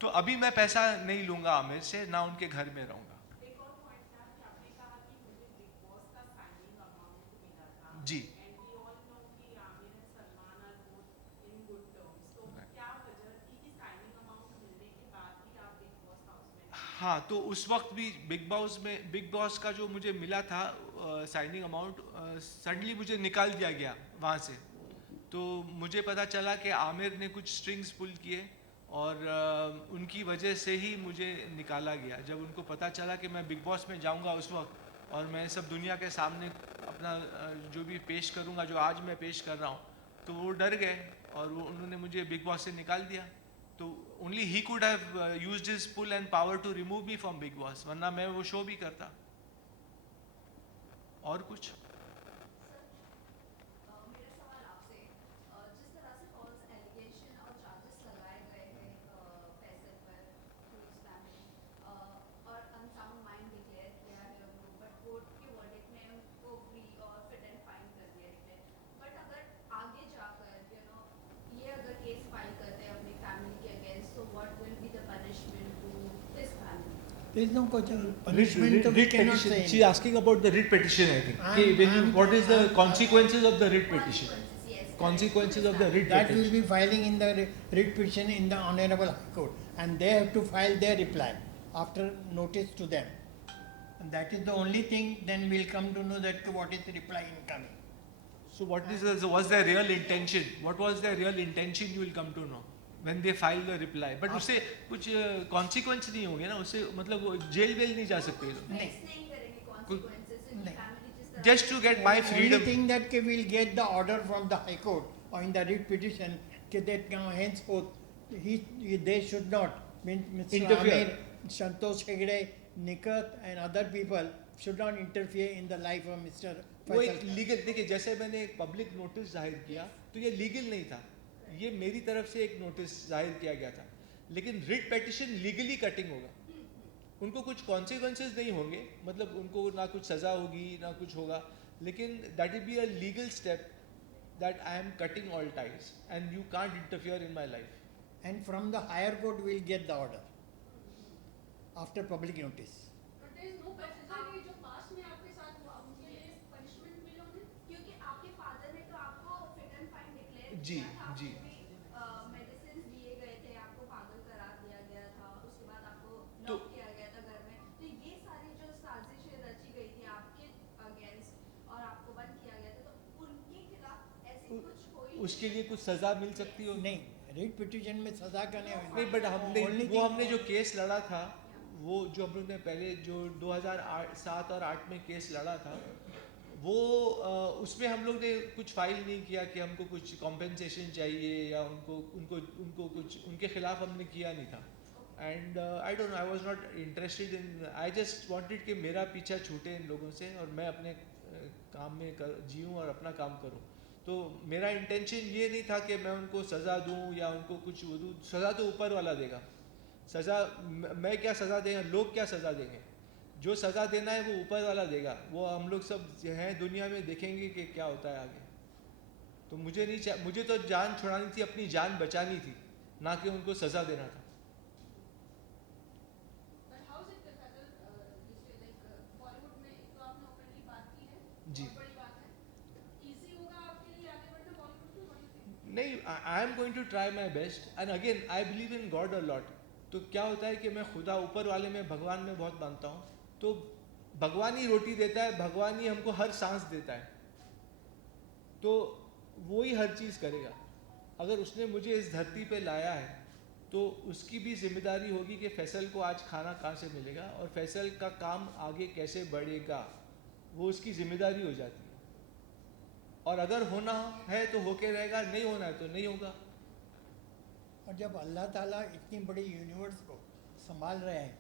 तो अभी मैं पैसा नहीं लूँगा आमिर से, ना उनके घर में रहूँगा। एक और पॉइंट था कि आपने कहा कि मुझे बिग बॉस का साइनिंग अमाउंट मिला था ji. And we all know कि Aamir and Salman are both in good terms, तो क्या वजह थी कि साइनिंग अमाउंट मिलने के बाद भी आप बिग बॉस हाउस में नहीं? हाँ, तो उस वक्त भी बिग बॉस का जो मुझे मिला था साइनिंग अमाउंट, सडनली मुझे निकाल दिया गया वहाँ से। तो मुझे पता चला कि आमिर ने कुछ स्ट्रिंग्स पुल किए और उनकी वजह से ही मुझे निकाला गया। जब उनको पता चला कि मैं बिग बॉस में जाऊंगा उस वक्त और मैं सब दुनिया के सामने अपना जो भी पेश करूंगा, जो आज मैं पेश कर रहा हूँ, तो वो डर गए और उन्होंने मुझे बिग बॉस से निकाल दिया। तो ओनली ही could have used his pull and power to remove me from Bigg Boss, वरना मैं वो शो भी करता। और कुछ? मेरा सवाल आपसे, जिस तरह से फॉल्स एलिगेशन और चार्जेस लगाए गए हैं फैसल पर, टू हिज फैमिली, और अनसाउंड माइंड डिक्लेयर किया है उनको, बट कोर्ट के वर्डिक्ट में उनको फ्री और फिट एंड फाइन कर दिया डिक्लेयर। बट अगर आगे जाकर ये अगर केस फाइल करते हैं अपनी फैमिली के अगेंस्ट, तो what will be the punishment to this family? There is no punishment, so we cannot say. She asking about the writ petition, I think. What is the consequences of the writ petition? Consequences, yes. Consequences of the writ That will petition. be filing in the writ petition in the Honorable High Court, and they have to file their reply after notice to them. And that is the only thing. Then we'll come to know that what is the reply incoming. So was their real intention? What was their real intention? You will come to know when they file the reply. But उससे कुछ consequence नहीं होंगे ना, उससे मतलब वो jail well नहीं जा सकते लोग। नहीं करेंगे consequences इनकी नहीं। family जिस तरह Just to get my freedom. Only thing that we'll get the order from the High Court or in the writ petition that now henceforth they should not, Mr. Interfere. Amir, Santosh Hegde, Nikat and other people should not interfere in the life of Mr. वो एक Faisal. Legal, देखिए जैसे मैंने एक public notice जाहिर किया तो ये लीगल नहीं था, ये मेरी तरफ से एक नोटिस जाहिर किया गया था। लेकिन रिट पेटिशन लीगली कटिंग होगा, उनको कुछ कॉन्सिक्वेंसेज नहीं होंगे, मतलब उनको ना कुछ सज़ा होगी ना कुछ होगा, लेकिन that will be a legal step that I am cutting all ties and you can't interfere in my life. And from the higher court we'll get the order after public notice. But there is no precedent कि जो past में आपके साथ हुआ उनके लिए punishment मिले उन्हें, क्योंकि आपके father ने तो आपको fit and fine declare जी, किया था, जी। आपको भी medicines दिए गए थे, आपको पागल करार दिया गया था, उसके बाद आपको तो- lock किया गया था घर में। तो ये सारी जो साजिशें रची गई थी आपके against और आपको बंद किया गया था, तो उनके खिलाफ ऐसी कुछ कोई उसके लिए कुछ सज़ा मिल सकती हो? नहीं, रिट पिटीशन में सजा का नहीं, बट हमने जो केस लड़ा था, वो जो हम लोग ने पहले जो 2007 और 8 में केस लड़ा था, वो उसमें हम लोग ने कुछ फाइल नहीं किया कि हमको कुछ कॉम्पेंसेशन चाहिए या उनको कुछ उनके खिलाफ हमने किया नहीं था। And I don't no, I was not interested in, I just wanted कि मेरा पीछा छूटे इन लोगों से और मैं अपने काम में जीऊँ और अपना काम करूँ। तो मेरा इंटेंशन ये नहीं था कि मैं उनको सज़ा दूँ या उनको कुछ वो दूँ। सज़ा तो ऊपर वाला देगा, सज़ा मैं क्या सज़ा देगा, लोग क्या सज़ा देंगे? जो सज़ा देना है वो ऊपर वाला देगा, वो हम लोग सब हैं दुनिया में, देखेंगे कि क्या होता है आगे। तो मुझे तो जान छुड़ानी थी, अपनी जान बचानी थी, ना कि उनको सज़ा देना था। But how is it that Bollywood में एक तो आपने openly बात की है, जी। बहुत बड़ी बात है, easy होगा आपके लिए आगे बढ़ना Bollywood में? What do you think? नहीं, I am going to try my best and again I believe in God a lot. तो क्या होता है कि मैं खुदा ऊपर वाले में, भगवान में बहुत मानता हूँ। तो भगवान ही रोटी देता है, भगवान ही हमको हर सांस देता है। तो वो ही हर चीज़ करेगा। अगर उसने मुझे इस धरती पे लाया है तो उसकी भी जिम्मेदारी होगी कि फैसल को आज खाना कहाँ से मिलेगा और फैसल का काम आगे कैसे बढ़ेगा, वो उसकी जिम्मेदारी हो जाती है। और अगर होना है तो होके रहेगा, नहीं होना है तो नहीं होगा। और जब अल्लाह ताला इतनी बड़ी यूनिवर्स को संभाल रहे हैं,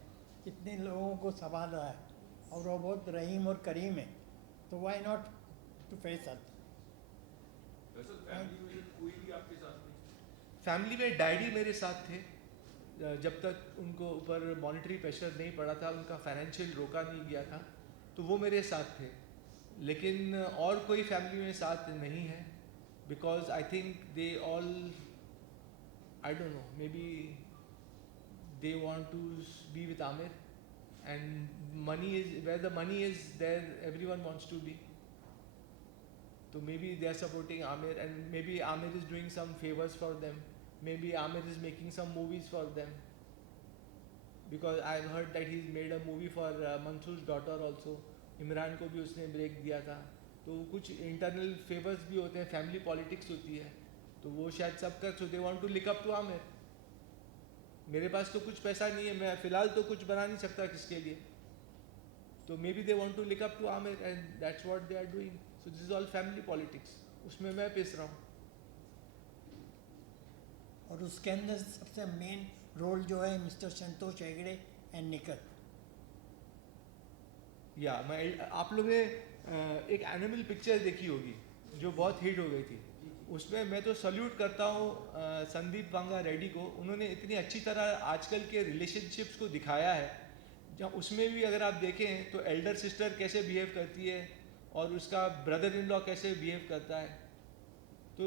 इतने लोगों को संभाल रहा है और वो बहुत रहीम और करीम है, तो why not to Faisal. Family में डैडी मेरे साथ थे जब तक उनको ऊपर मॉनेटरी प्रेशर नहीं पड़ा था, उनका फाइनेंशियल रोका नहीं गया था, तो वो मेरे साथ थे। लेकिन और कोई फैमिली में साथ नहीं है, because I think they all, I don't know, maybe they want to be with Aamir and money is where the money is there everyone wants to be. So maybe they are supporting Amir and maybe Amir is doing some favors for them. Maybe Amir is making some movies for them. Because I've heard that he's made a movie for Mansoor's daughter also. Imran को भी उसने break दिया था। तो कुछ internal favours भी होते हैं, फैमिली पॉलिटिक्स होती है, तो वो शायद सब कर, so they want to look up to Amir. मेरे पास तो कुछ पैसा नहीं है, मैं फ़िलहाल तो कुछ बना नहीं सकता किसके लिए, तो maybe they want to look up to Amir and that's what they are doing. So this is all family politics. उसमें मैं पिस रहा हूँ। और उसके अंदर सबसे मेन रोल जो है मिस्टर संतोष हेगड़े एंड निकल। या मैं, आप लोग ने एक एनिमल पिक्चर देखी होगी जो बहुत हिट हो गई थी, उसमें मैं तो सल्यूट करता हूँ संदीप वांगा रेड्डी को। उन्होंने इतनी अच्छी तरह आजकल के रिलेशनशिप्स को दिखाया है, जहाँ उसमें भी अगर आप देखें तो एल्डर सिस्टर कैसे बिहेव करती है और उसका ब्रदर इन लॉ कैसे बिहेव करता है। तो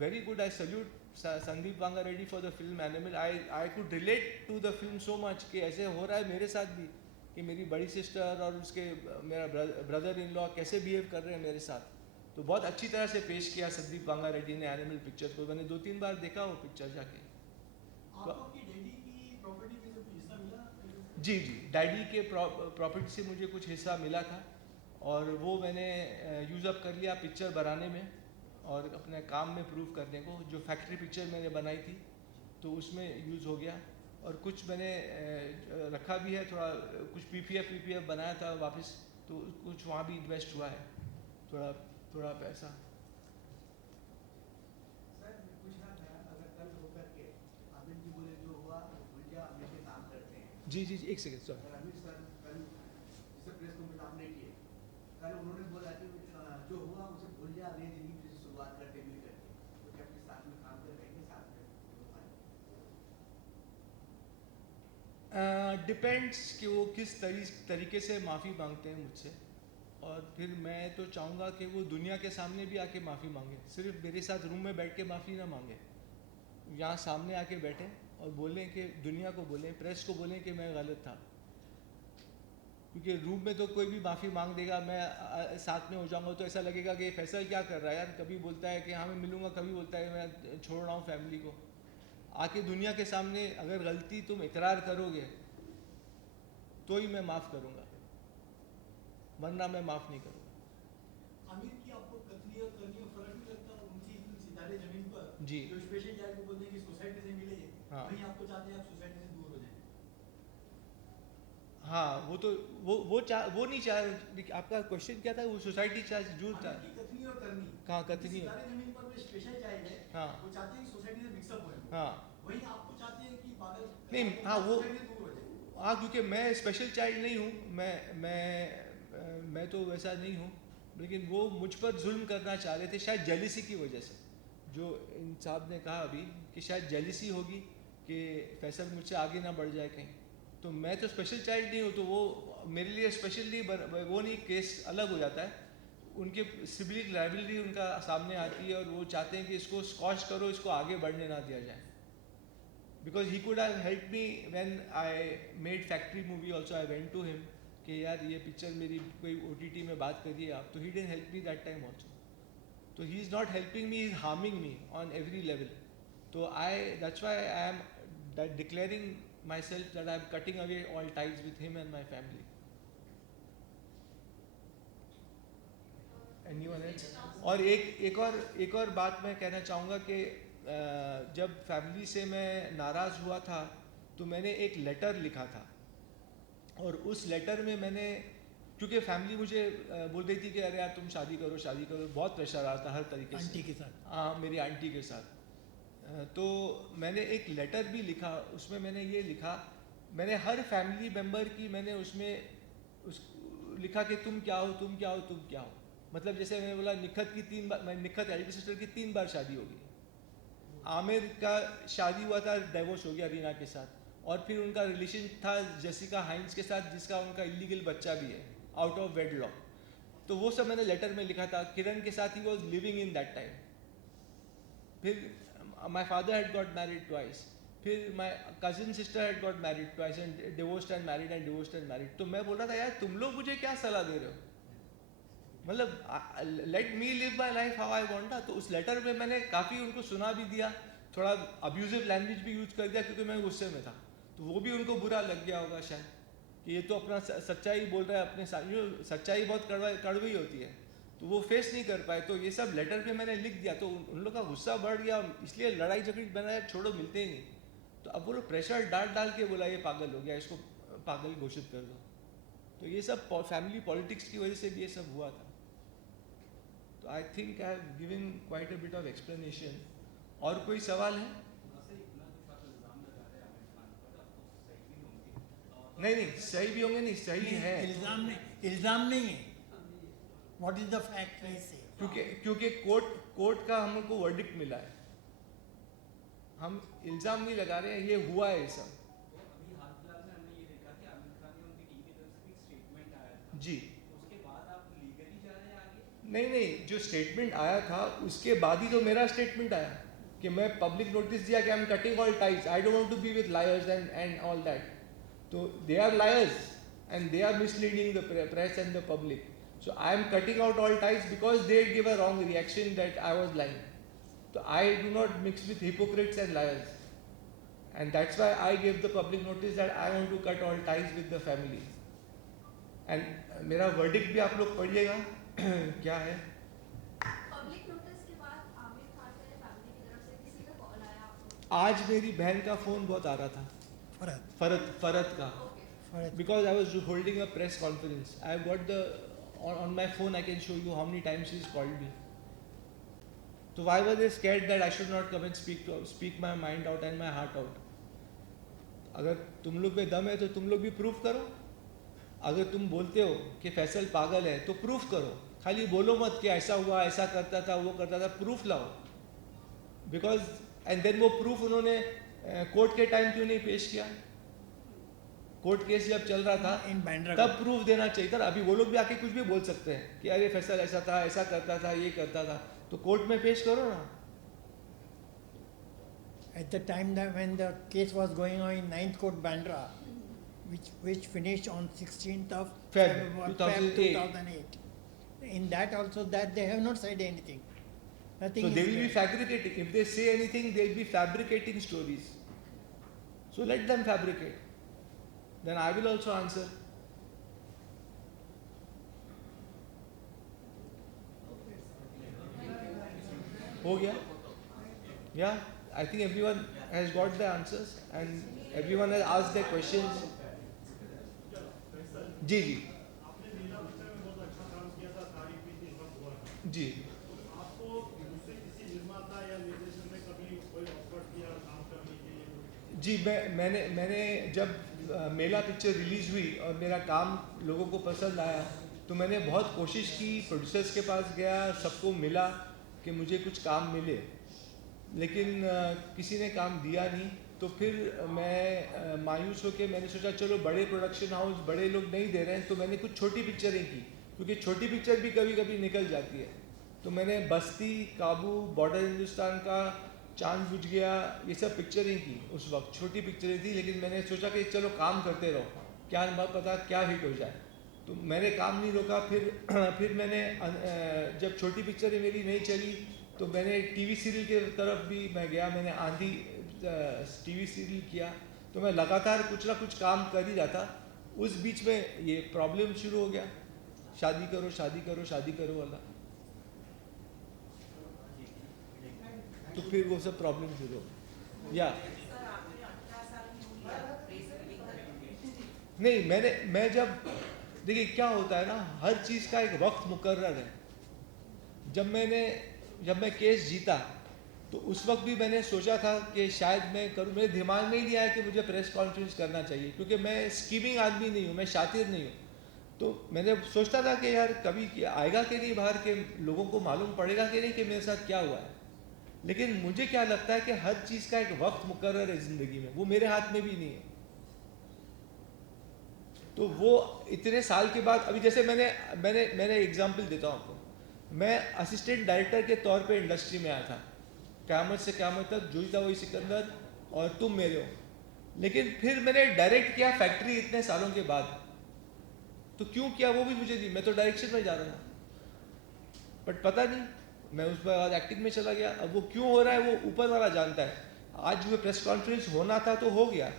very good, I salute Sandeep Vanga Reddy for the film Animal. I could relate to the film so much कि ऐसे हो रहा है मेरे साथ भी, कि मेरी बड़ी सिस्टर और उसके मेरा ब्रदर इन लॉ कैसे बिहेव कर रहे हैं मेरे साथ। तो बहुत अच्छी तरह से पेश किया संदीप वांगा रेड्डी ने एनिमल पिक्चर को। मैंने 2-3 बार देखा वो पिक्चर जाके। जी जी, डैडी के प्रॉपर्टी से मुझे कुछ हिस्सा मिला था और वो मैंने यूज़ अप कर लिया पिक्चर बनाने में और अपने काम में प्रूव करने को। जो फैक्ट्री पिक्चर मैंने बनाई थी तो उसमें यूज़ हो गया, और कुछ मैंने रखा भी है, थोड़ा कुछ पीपीएफ बनाया था वापस, तो कुछ वहाँ भी इन्वेस्ट हुआ है थोड़ा पैसा। सर पूछना था, अगर कल होकर के आमिर जी बोले जो हुआ भूल जा, आमिर के काम करते हैं। जी जी, एक सेकेंड सर। आमिर सर कल जिसे प्रेस कॉन्फ्रेंस आपने किए, कल उन्होंने बोला कि जो हुआ उसे भूल जा, नई जिंदगी की शुरुआत करते मिल करके, तो क्या आपके साथ में काम कर रहेंगे साथ में? डिपेंड्स कि वो किस तरीके से माफ़ी मांगते हैं मुझसे, और फिर मैं तो चाहूँगा कि वो दुनिया के सामने भी आके माफ़ी मांगे, सिर्फ मेरे साथ रूम में बैठ के माफ़ी ना मांगे, यहाँ सामने आके बैठे और बोलें कि दुनिया को बोलें, प्रेस को बोलें कि मैं गलत था। क्योंकि रूम में तो कोई भी माफ़ी मांग देगा, मैं साथ में हो जाऊँगा तो ऐसा लगेगा कि फैसल क्या कर रहा है यार, कभी बोलता है कि हाँ मैं मिलूँगा, कभी बोलता है मैं छोड़ रहा हूँ फैमिली को। आके दुनिया के सामने अगर गलती तुम इकरार करोगे तो ही मैं माफ़ करूँगा, वरना मैं माफ़ नहीं करूँगा। आमिर की आपको कतली और करनी में फर्क नहीं लगता? उनकी सितारे जमीन पर जी। जो स्पेशल जाके बोलते हैं कि सोसाइटी से मिले, हाँ। वहीं आपको चाहते हैं आप सोसाइटी से दूर हो जाएं। हाँ, वो नहीं चाह। आपका क्वेश्चन क्या था? वो सोसाइटी चाह जूर था। आमिर की कतनी और करनी, कहाँ कतनी? सितारे जमीन पर जो स्पेशल चाइल्ड है, हाँ। वो चाहते हैं कि सोसाइटी से मिक्सअप होए। हाँ वहीं आपको चाहते हैं कि पागल नहीं, हाँ, वो- सोसाइटी से दूर हो जाए। हाँ, क्योंकि मैं स्पेशल चाइल्ड नहीं हूँ, मैं तो वैसा नहीं हूँ, लेकिन वो मुझ पर जुल्म करना चाह रहे थे, शायद जेलिसी की वजह से। जो इन साहब ने कहा अभी कि शायद जेलिसी होगी कि फैसल मुझसे आगे ना बढ़ जाए कहीं, तो मैं तो स्पेशल चाइल्ड नहीं हूँ, तो वो मेरे लिए स्पेशली वो नहीं, केस अलग हो जाता है। उनके सिविल लाइबिलिटी उनका सामने आती है और वो चाहते हैं कि इसको स्कॉच करो, इसको आगे बढ़ने ना दिया जाए। Because he could have helped me when I made factory movie also. I went to him कि यार ये पिक्चर मेरी कोई OTT में बात करिए आप, तो he didn't help me that time also. तो he is not helping me, he is harming me on every level. तो that's why I am declaring myself that I am cutting away all ties with him and my family. Anyone else? और एक और बात मैं कहना चाहूँगा कि जब फैमिली से मैं नाराज़ हुआ था तो मैंने एक लेटर लिखा था, और उस लेटर में मैंने, क्योंकि फैमिली मुझे बोल रही थी कि अरे यार तुम शादी करो, बहुत प्रेशर आ रहा था हर तरीके से आंटी के साथ। हाँ, मेरी आंटी के साथ। तो मैंने एक लेटर भी लिखा, उसमें मैंने ये लिखा, मैंने हर फैमिली मेम्बर की मैंने उसमें लिखा कि तुम क्या हो, तुम क्या हो, तुम क्या हो। मतलब जैसे मैंने बोला निखत की 3 बार, निखत एल्डर सिस्टर की 3 बार शादी होगी, आमिर का शादी हुआ था, डिवोर्स हो गया रीना के साथ, और फिर उनका रिलेशन था जेसिका हाइंस के साथ जिसका उनका इलीगल बच्चा भी है आउट ऑफ वेडलॉक। तो वो सब मैंने लेटर में लिखा था। किरण के साथ he was living in that time. फिर my father had got married twice, फिर my cousin sister had got married twice and divorced and married and divorced and married. तो मैं बोल रहा था यार तुम लोग मुझे क्या सलाह दे रहे हो, मतलब let me live my life how I want ना। तो उस लेटर में मैंने काफ़ी उनको सुना भी दिया, थोड़ा अब्यूजिव लैंग्वेज भी यूज कर दिया क्योंकि मैं गुस्से में था, तो वो भी उनको बुरा लग गया होगा शायद कि ये तो अपना सच्चाई बोल रहा है अपने साथ। सच्चाई बहुत कड़वी होती है, तो वो फेस नहीं कर पाए। तो ये सब लेटर पे मैंने लिख दिया, तो उन लोग का गुस्सा बढ़ गया, इसलिए लड़ाई झगड़ी बनाया, छोड़ो मिलते ही नहीं। तो अब वो लोग प्रेशर डाल के बोला ये पागल हो गया, इसको पागल घोषित कर दो। तो ये सब फैमिली पॉलिटिक्स की वजह से भी ये सब हुआ था। तो आई think I have given quite a bit of explanation. और कोई सवाल है? नहीं, सही भी होंगे, नहीं सही है, इल्जाम नहीं है। व्हाट इज द फैक्ट ही से? क्योंकि कोर्ट का हमको वर्डिक्ट मिला है, हम इल्जाम नहीं लगा रहे हैं, ये हुआ है सब। अभी हाल फिलहाल में हमने ये देखा कि आमिर खान ने उनकी टीम की तरफ से एक स्टेटमेंट आया था जी। उसके बाद आप लीगली जा रहे हैं आगे? नहीं, जो स्टेटमेंट आया था उसके बाद ही तो मेरा स्टेटमेंट आया कि मैं पब्लिक नोटिस दिया कि I am cutting all ties, I don't want to be with liars and all that. तो they are liars and they are misleading the press and the public. So I am cutting out all ties because they give a wrong reaction that I was lying. So I do not mix with hypocrites and liars, and that's why I gave the public notice that I want to cut all ties with the family. And मेरा verdict भी आप लोग पढ़िएगा क्या है। Public notice के बाद आमिर खान के फैमिली की तरफ से किसी का कॉल आया आपको? आज मेरी बहन का फ़ोन बहुत आ रहा था, फरत का, because I was holding a press conference. I have got the on my phone. I can show you how many times she's called me. So why were they scared that I should not come and speak my mind out and my heart out? अगर तुम लोग में दम है तो तुम लोग भी प्रूफ करो। अगर तुम बोलते हो कि फैसल पागल है तो प्रूफ करो, खाली बोलो मत कि ऐसा हुआ, ऐसा करता था, वो करता था, प्रूफ लाओ। बिकॉज एंड देन वो प्रूफ उन्होंने कोर्ट के टाइम क्यों नहीं पेश किया? कोर्ट केस जब चल रहा था इन बैंड्रा तब प्रूफ देना चाहिए था। अभी वो लोग भी आके कुछ भी बोल सकते हैं कि अरे फैसल ऐसा था, ऐसा करता था, ये करता था, तो कोर्ट में पेश करो ना। At the time that when the case was going on in 9th Court Bandra, which finished on 16th of Feb 2008. 2008. In that also that they have not said anything. Nothing. So is they will be there. fabricating. If they say anything, they will be fabricating stories. So let them fabricate. Then I will also answer. हो गया? Yeah, I think everyone has got the answers and everyone has asked their questions. जी जी आपने नीला picture में बहुत अच्छा काम किया था, तारीफ भी थी, सब हुआ था। जी। आपको दूसरे किसी निर्माता या निर्देशक ने कभी कोई ऑफर किया काम करने के लिए? जी, मैंने जब मेला पिक्चर रिलीज़ हुई और मेरा काम लोगों को पसंद आया तो मैंने बहुत कोशिश की, प्रोड्यूसर्स के पास गया, सबको मिला कि मुझे कुछ काम मिले, लेकिन किसी ने काम दिया नहीं। तो फिर मैं मायूस होकर मैंने सोचा चलो बड़े प्रोडक्शन हाउस, बड़े लोग नहीं दे रहे हैं तो मैंने कुछ छोटी पिक्चरें की, क्योंकि छोटी पिक्चर भी कभी कभी निकल जाती है। तो मैंने बस्ती, काबू, बॉर्डर हिंदुस्तान का, चांद बुझ गया, ये सब पिक्चरें की। उस वक्त छोटी पिक्चरें थी, लेकिन मैंने सोचा कि चलो काम करते रहो, क्या पता क्या हिट हो जाए। तो मैंने काम नहीं रोका। फिर मैंने जब छोटी पिक्चरें मेरी नहीं चली तो मैंने टीवी सीरियल के तरफ भी मैं गया। मैंने आंधी टीवी सीरियल किया, तो मैं लगातार कुछ ना कुछ काम कर ही रहा था। उस बीच में ये प्रॉब्लम शुरू हो गया, शादी करो शादी करो शादी करो वाला। तो फिर वो सब प्रॉब्लम शुरू हो या नहीं मैं जब देखिए क्या होता है ना, हर चीज़ का एक वक्त मुकर्रर है। जब मैं केस जीता तो उस वक्त भी मैंने सोचा था कि शायद मैं करूँ, मेरे दिमाग में ही नहीं आया कि मुझे प्रेस कॉन्फ्रेंस करना चाहिए, क्योंकि मैं स्कीमिंग आदमी नहीं हूँ, मैं शातिर नहीं हूँ। तो मैंने सोचता था कि यार कभी आएगा कि नहीं बाहर के लोगों को मालूम पड़ेगा कि नहीं कि मेरे साथ क्या हुआ है। लेकिन मुझे क्या लगता है कि हर चीज़ का एक वक्त मुकर्रर है ज़िंदगी में, वो मेरे हाथ में भी नहीं है। तो वो इतने साल के बाद अभी जैसे मैंने एग्जांपल देता हूँ आपको। मैं असिस्टेंट डायरेक्टर के तौर पे इंडस्ट्री में आया था, क़यामत से क़यामत तक, जोई था वही सिकंदर और तुम मेरे हो। लेकिन फिर मैंने डायरेक्ट किया फैक्ट्री इतने सालों के बाद। तो क्यों किया वो भी मुझे नहीं, मैं तो डायरेक्शन में जा रहा था, बट पता नहीं मैं उस बाद एक्टिंग में चला गया। अब वो क्यों हो रहा है वो ऊपर वाला जानता है। आज वो प्रेस कॉन्फ्रेंस होना था तो हो गया,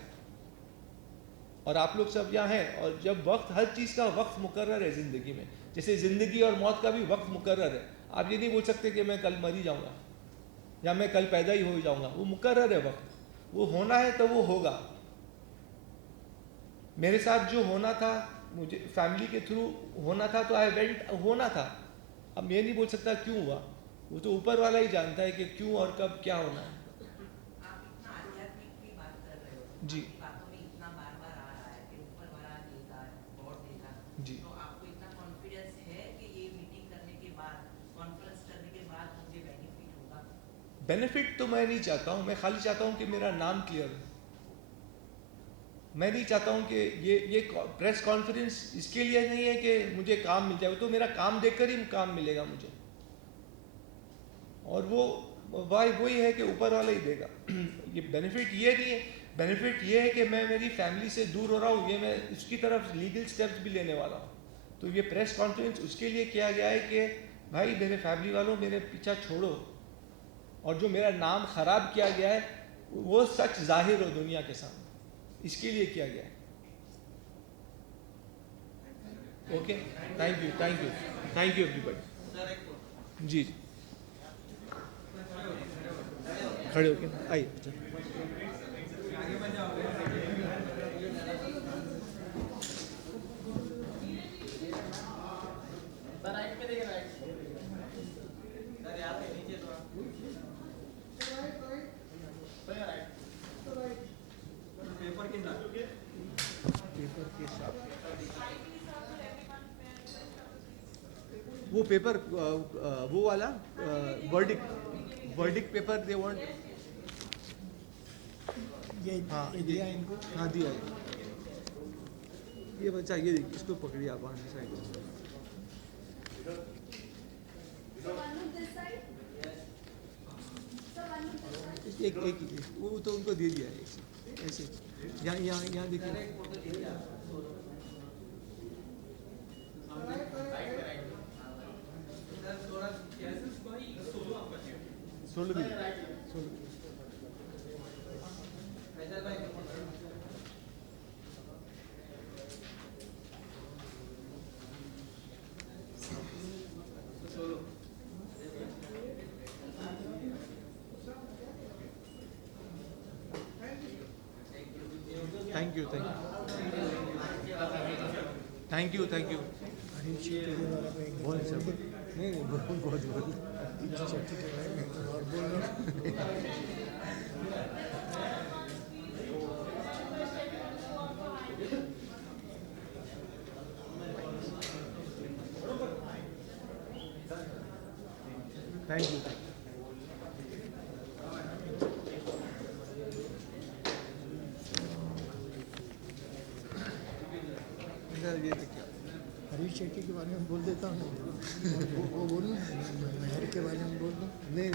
और आप लोग सब यहाँ हैं। और जब वक्त, हर चीज़ का वक्त मुकर्रर है ज़िंदगी में, जैसे ज़िंदगी और मौत का भी वक्त मुकर्रर है। आप ये नहीं बोल सकते कि मैं कल मर ही जाऊँगा या मैं कल पैदा ही हो जाऊँगा, वो मुकर्रर है वक्त, वो होना है तो वो होगा। मेरे साथ जो होना था, मुझे फैमिली के थ्रू होना था तो आई वेंट, होना था। अब मैं नहीं बोल सकता क्यों हुआ, वो तो ऊपर वाला ही जानता है कि क्यों और कब क्या होना है। आप इतना आध्यात्मिक की बात कर रहे हो, जी। आपकी बातों में इतना बार-बार आ रहा है कि ऊपर वाला देगा, गॉड देगा। जी। तो आपको इतना कॉन्फिडेंस है कि ये मीटिंग करने के बाद, कॉन्फ्रेंस करने के बाद मुझे बेनिफिट होगा? बेनिफिट तो मैं नहीं चाहता हूँ, मैं खाली चाहता हूँ कि मेरा नाम क्लियर हो। मैं नहीं चाहता हूँ कि ये प्रेस कॉन्फ्रेंस इसके लिए नहीं है कि मुझे काम मिल जाए, तो मेरा काम देखकर ही काम मिलेगा मुझे, और वो वही है कि ऊपर वाला ही देगा। ये बेनिफिट ये नहीं है, बेनिफिट ये है कि मैं मेरी फैमिली से दूर हो रहा हूँ, ये मैं इसकी तरफ लीगल स्टेप्स भी लेने वाला हूँ। तो ये प्रेस कॉन्फ्रेंस उसके लिए किया गया है कि भाई मेरे फैमिली वालों, मेरे पीछा छोड़ो, और जो मेरा नाम खराब किया गया है वो सच जाहिर हो दुनिया के सामने, इसके लिए किया गया है। Okay, thank you everybody. जी खड़े होके आइए। वो पेपर, वो वाला वर्डिक पेपर दे वांट। हाँ ये दिया इनको। हाँ दिया है। ये बच्चा, ये देखिए, इसको पकड़िए आप आगे side. So one on this side. So one on this side. एक वो तो उनको दे दिया है, ऐसे यहाँ देखिए। सोलो भी, solo. Thank you. Harish Shetty के बारे में एक बहुत बोल दो। नहीं बहुत हरीश शेट्टी के बारे में एक और बोल दो। Thank you. ये देखिए, हरीश शेट्टी के बारे में बोल देता हूँ। वो बोलूँ, मेहर के बारे में बोल दूँ। नहीं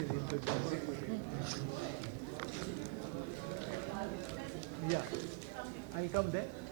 या आई कम देयर।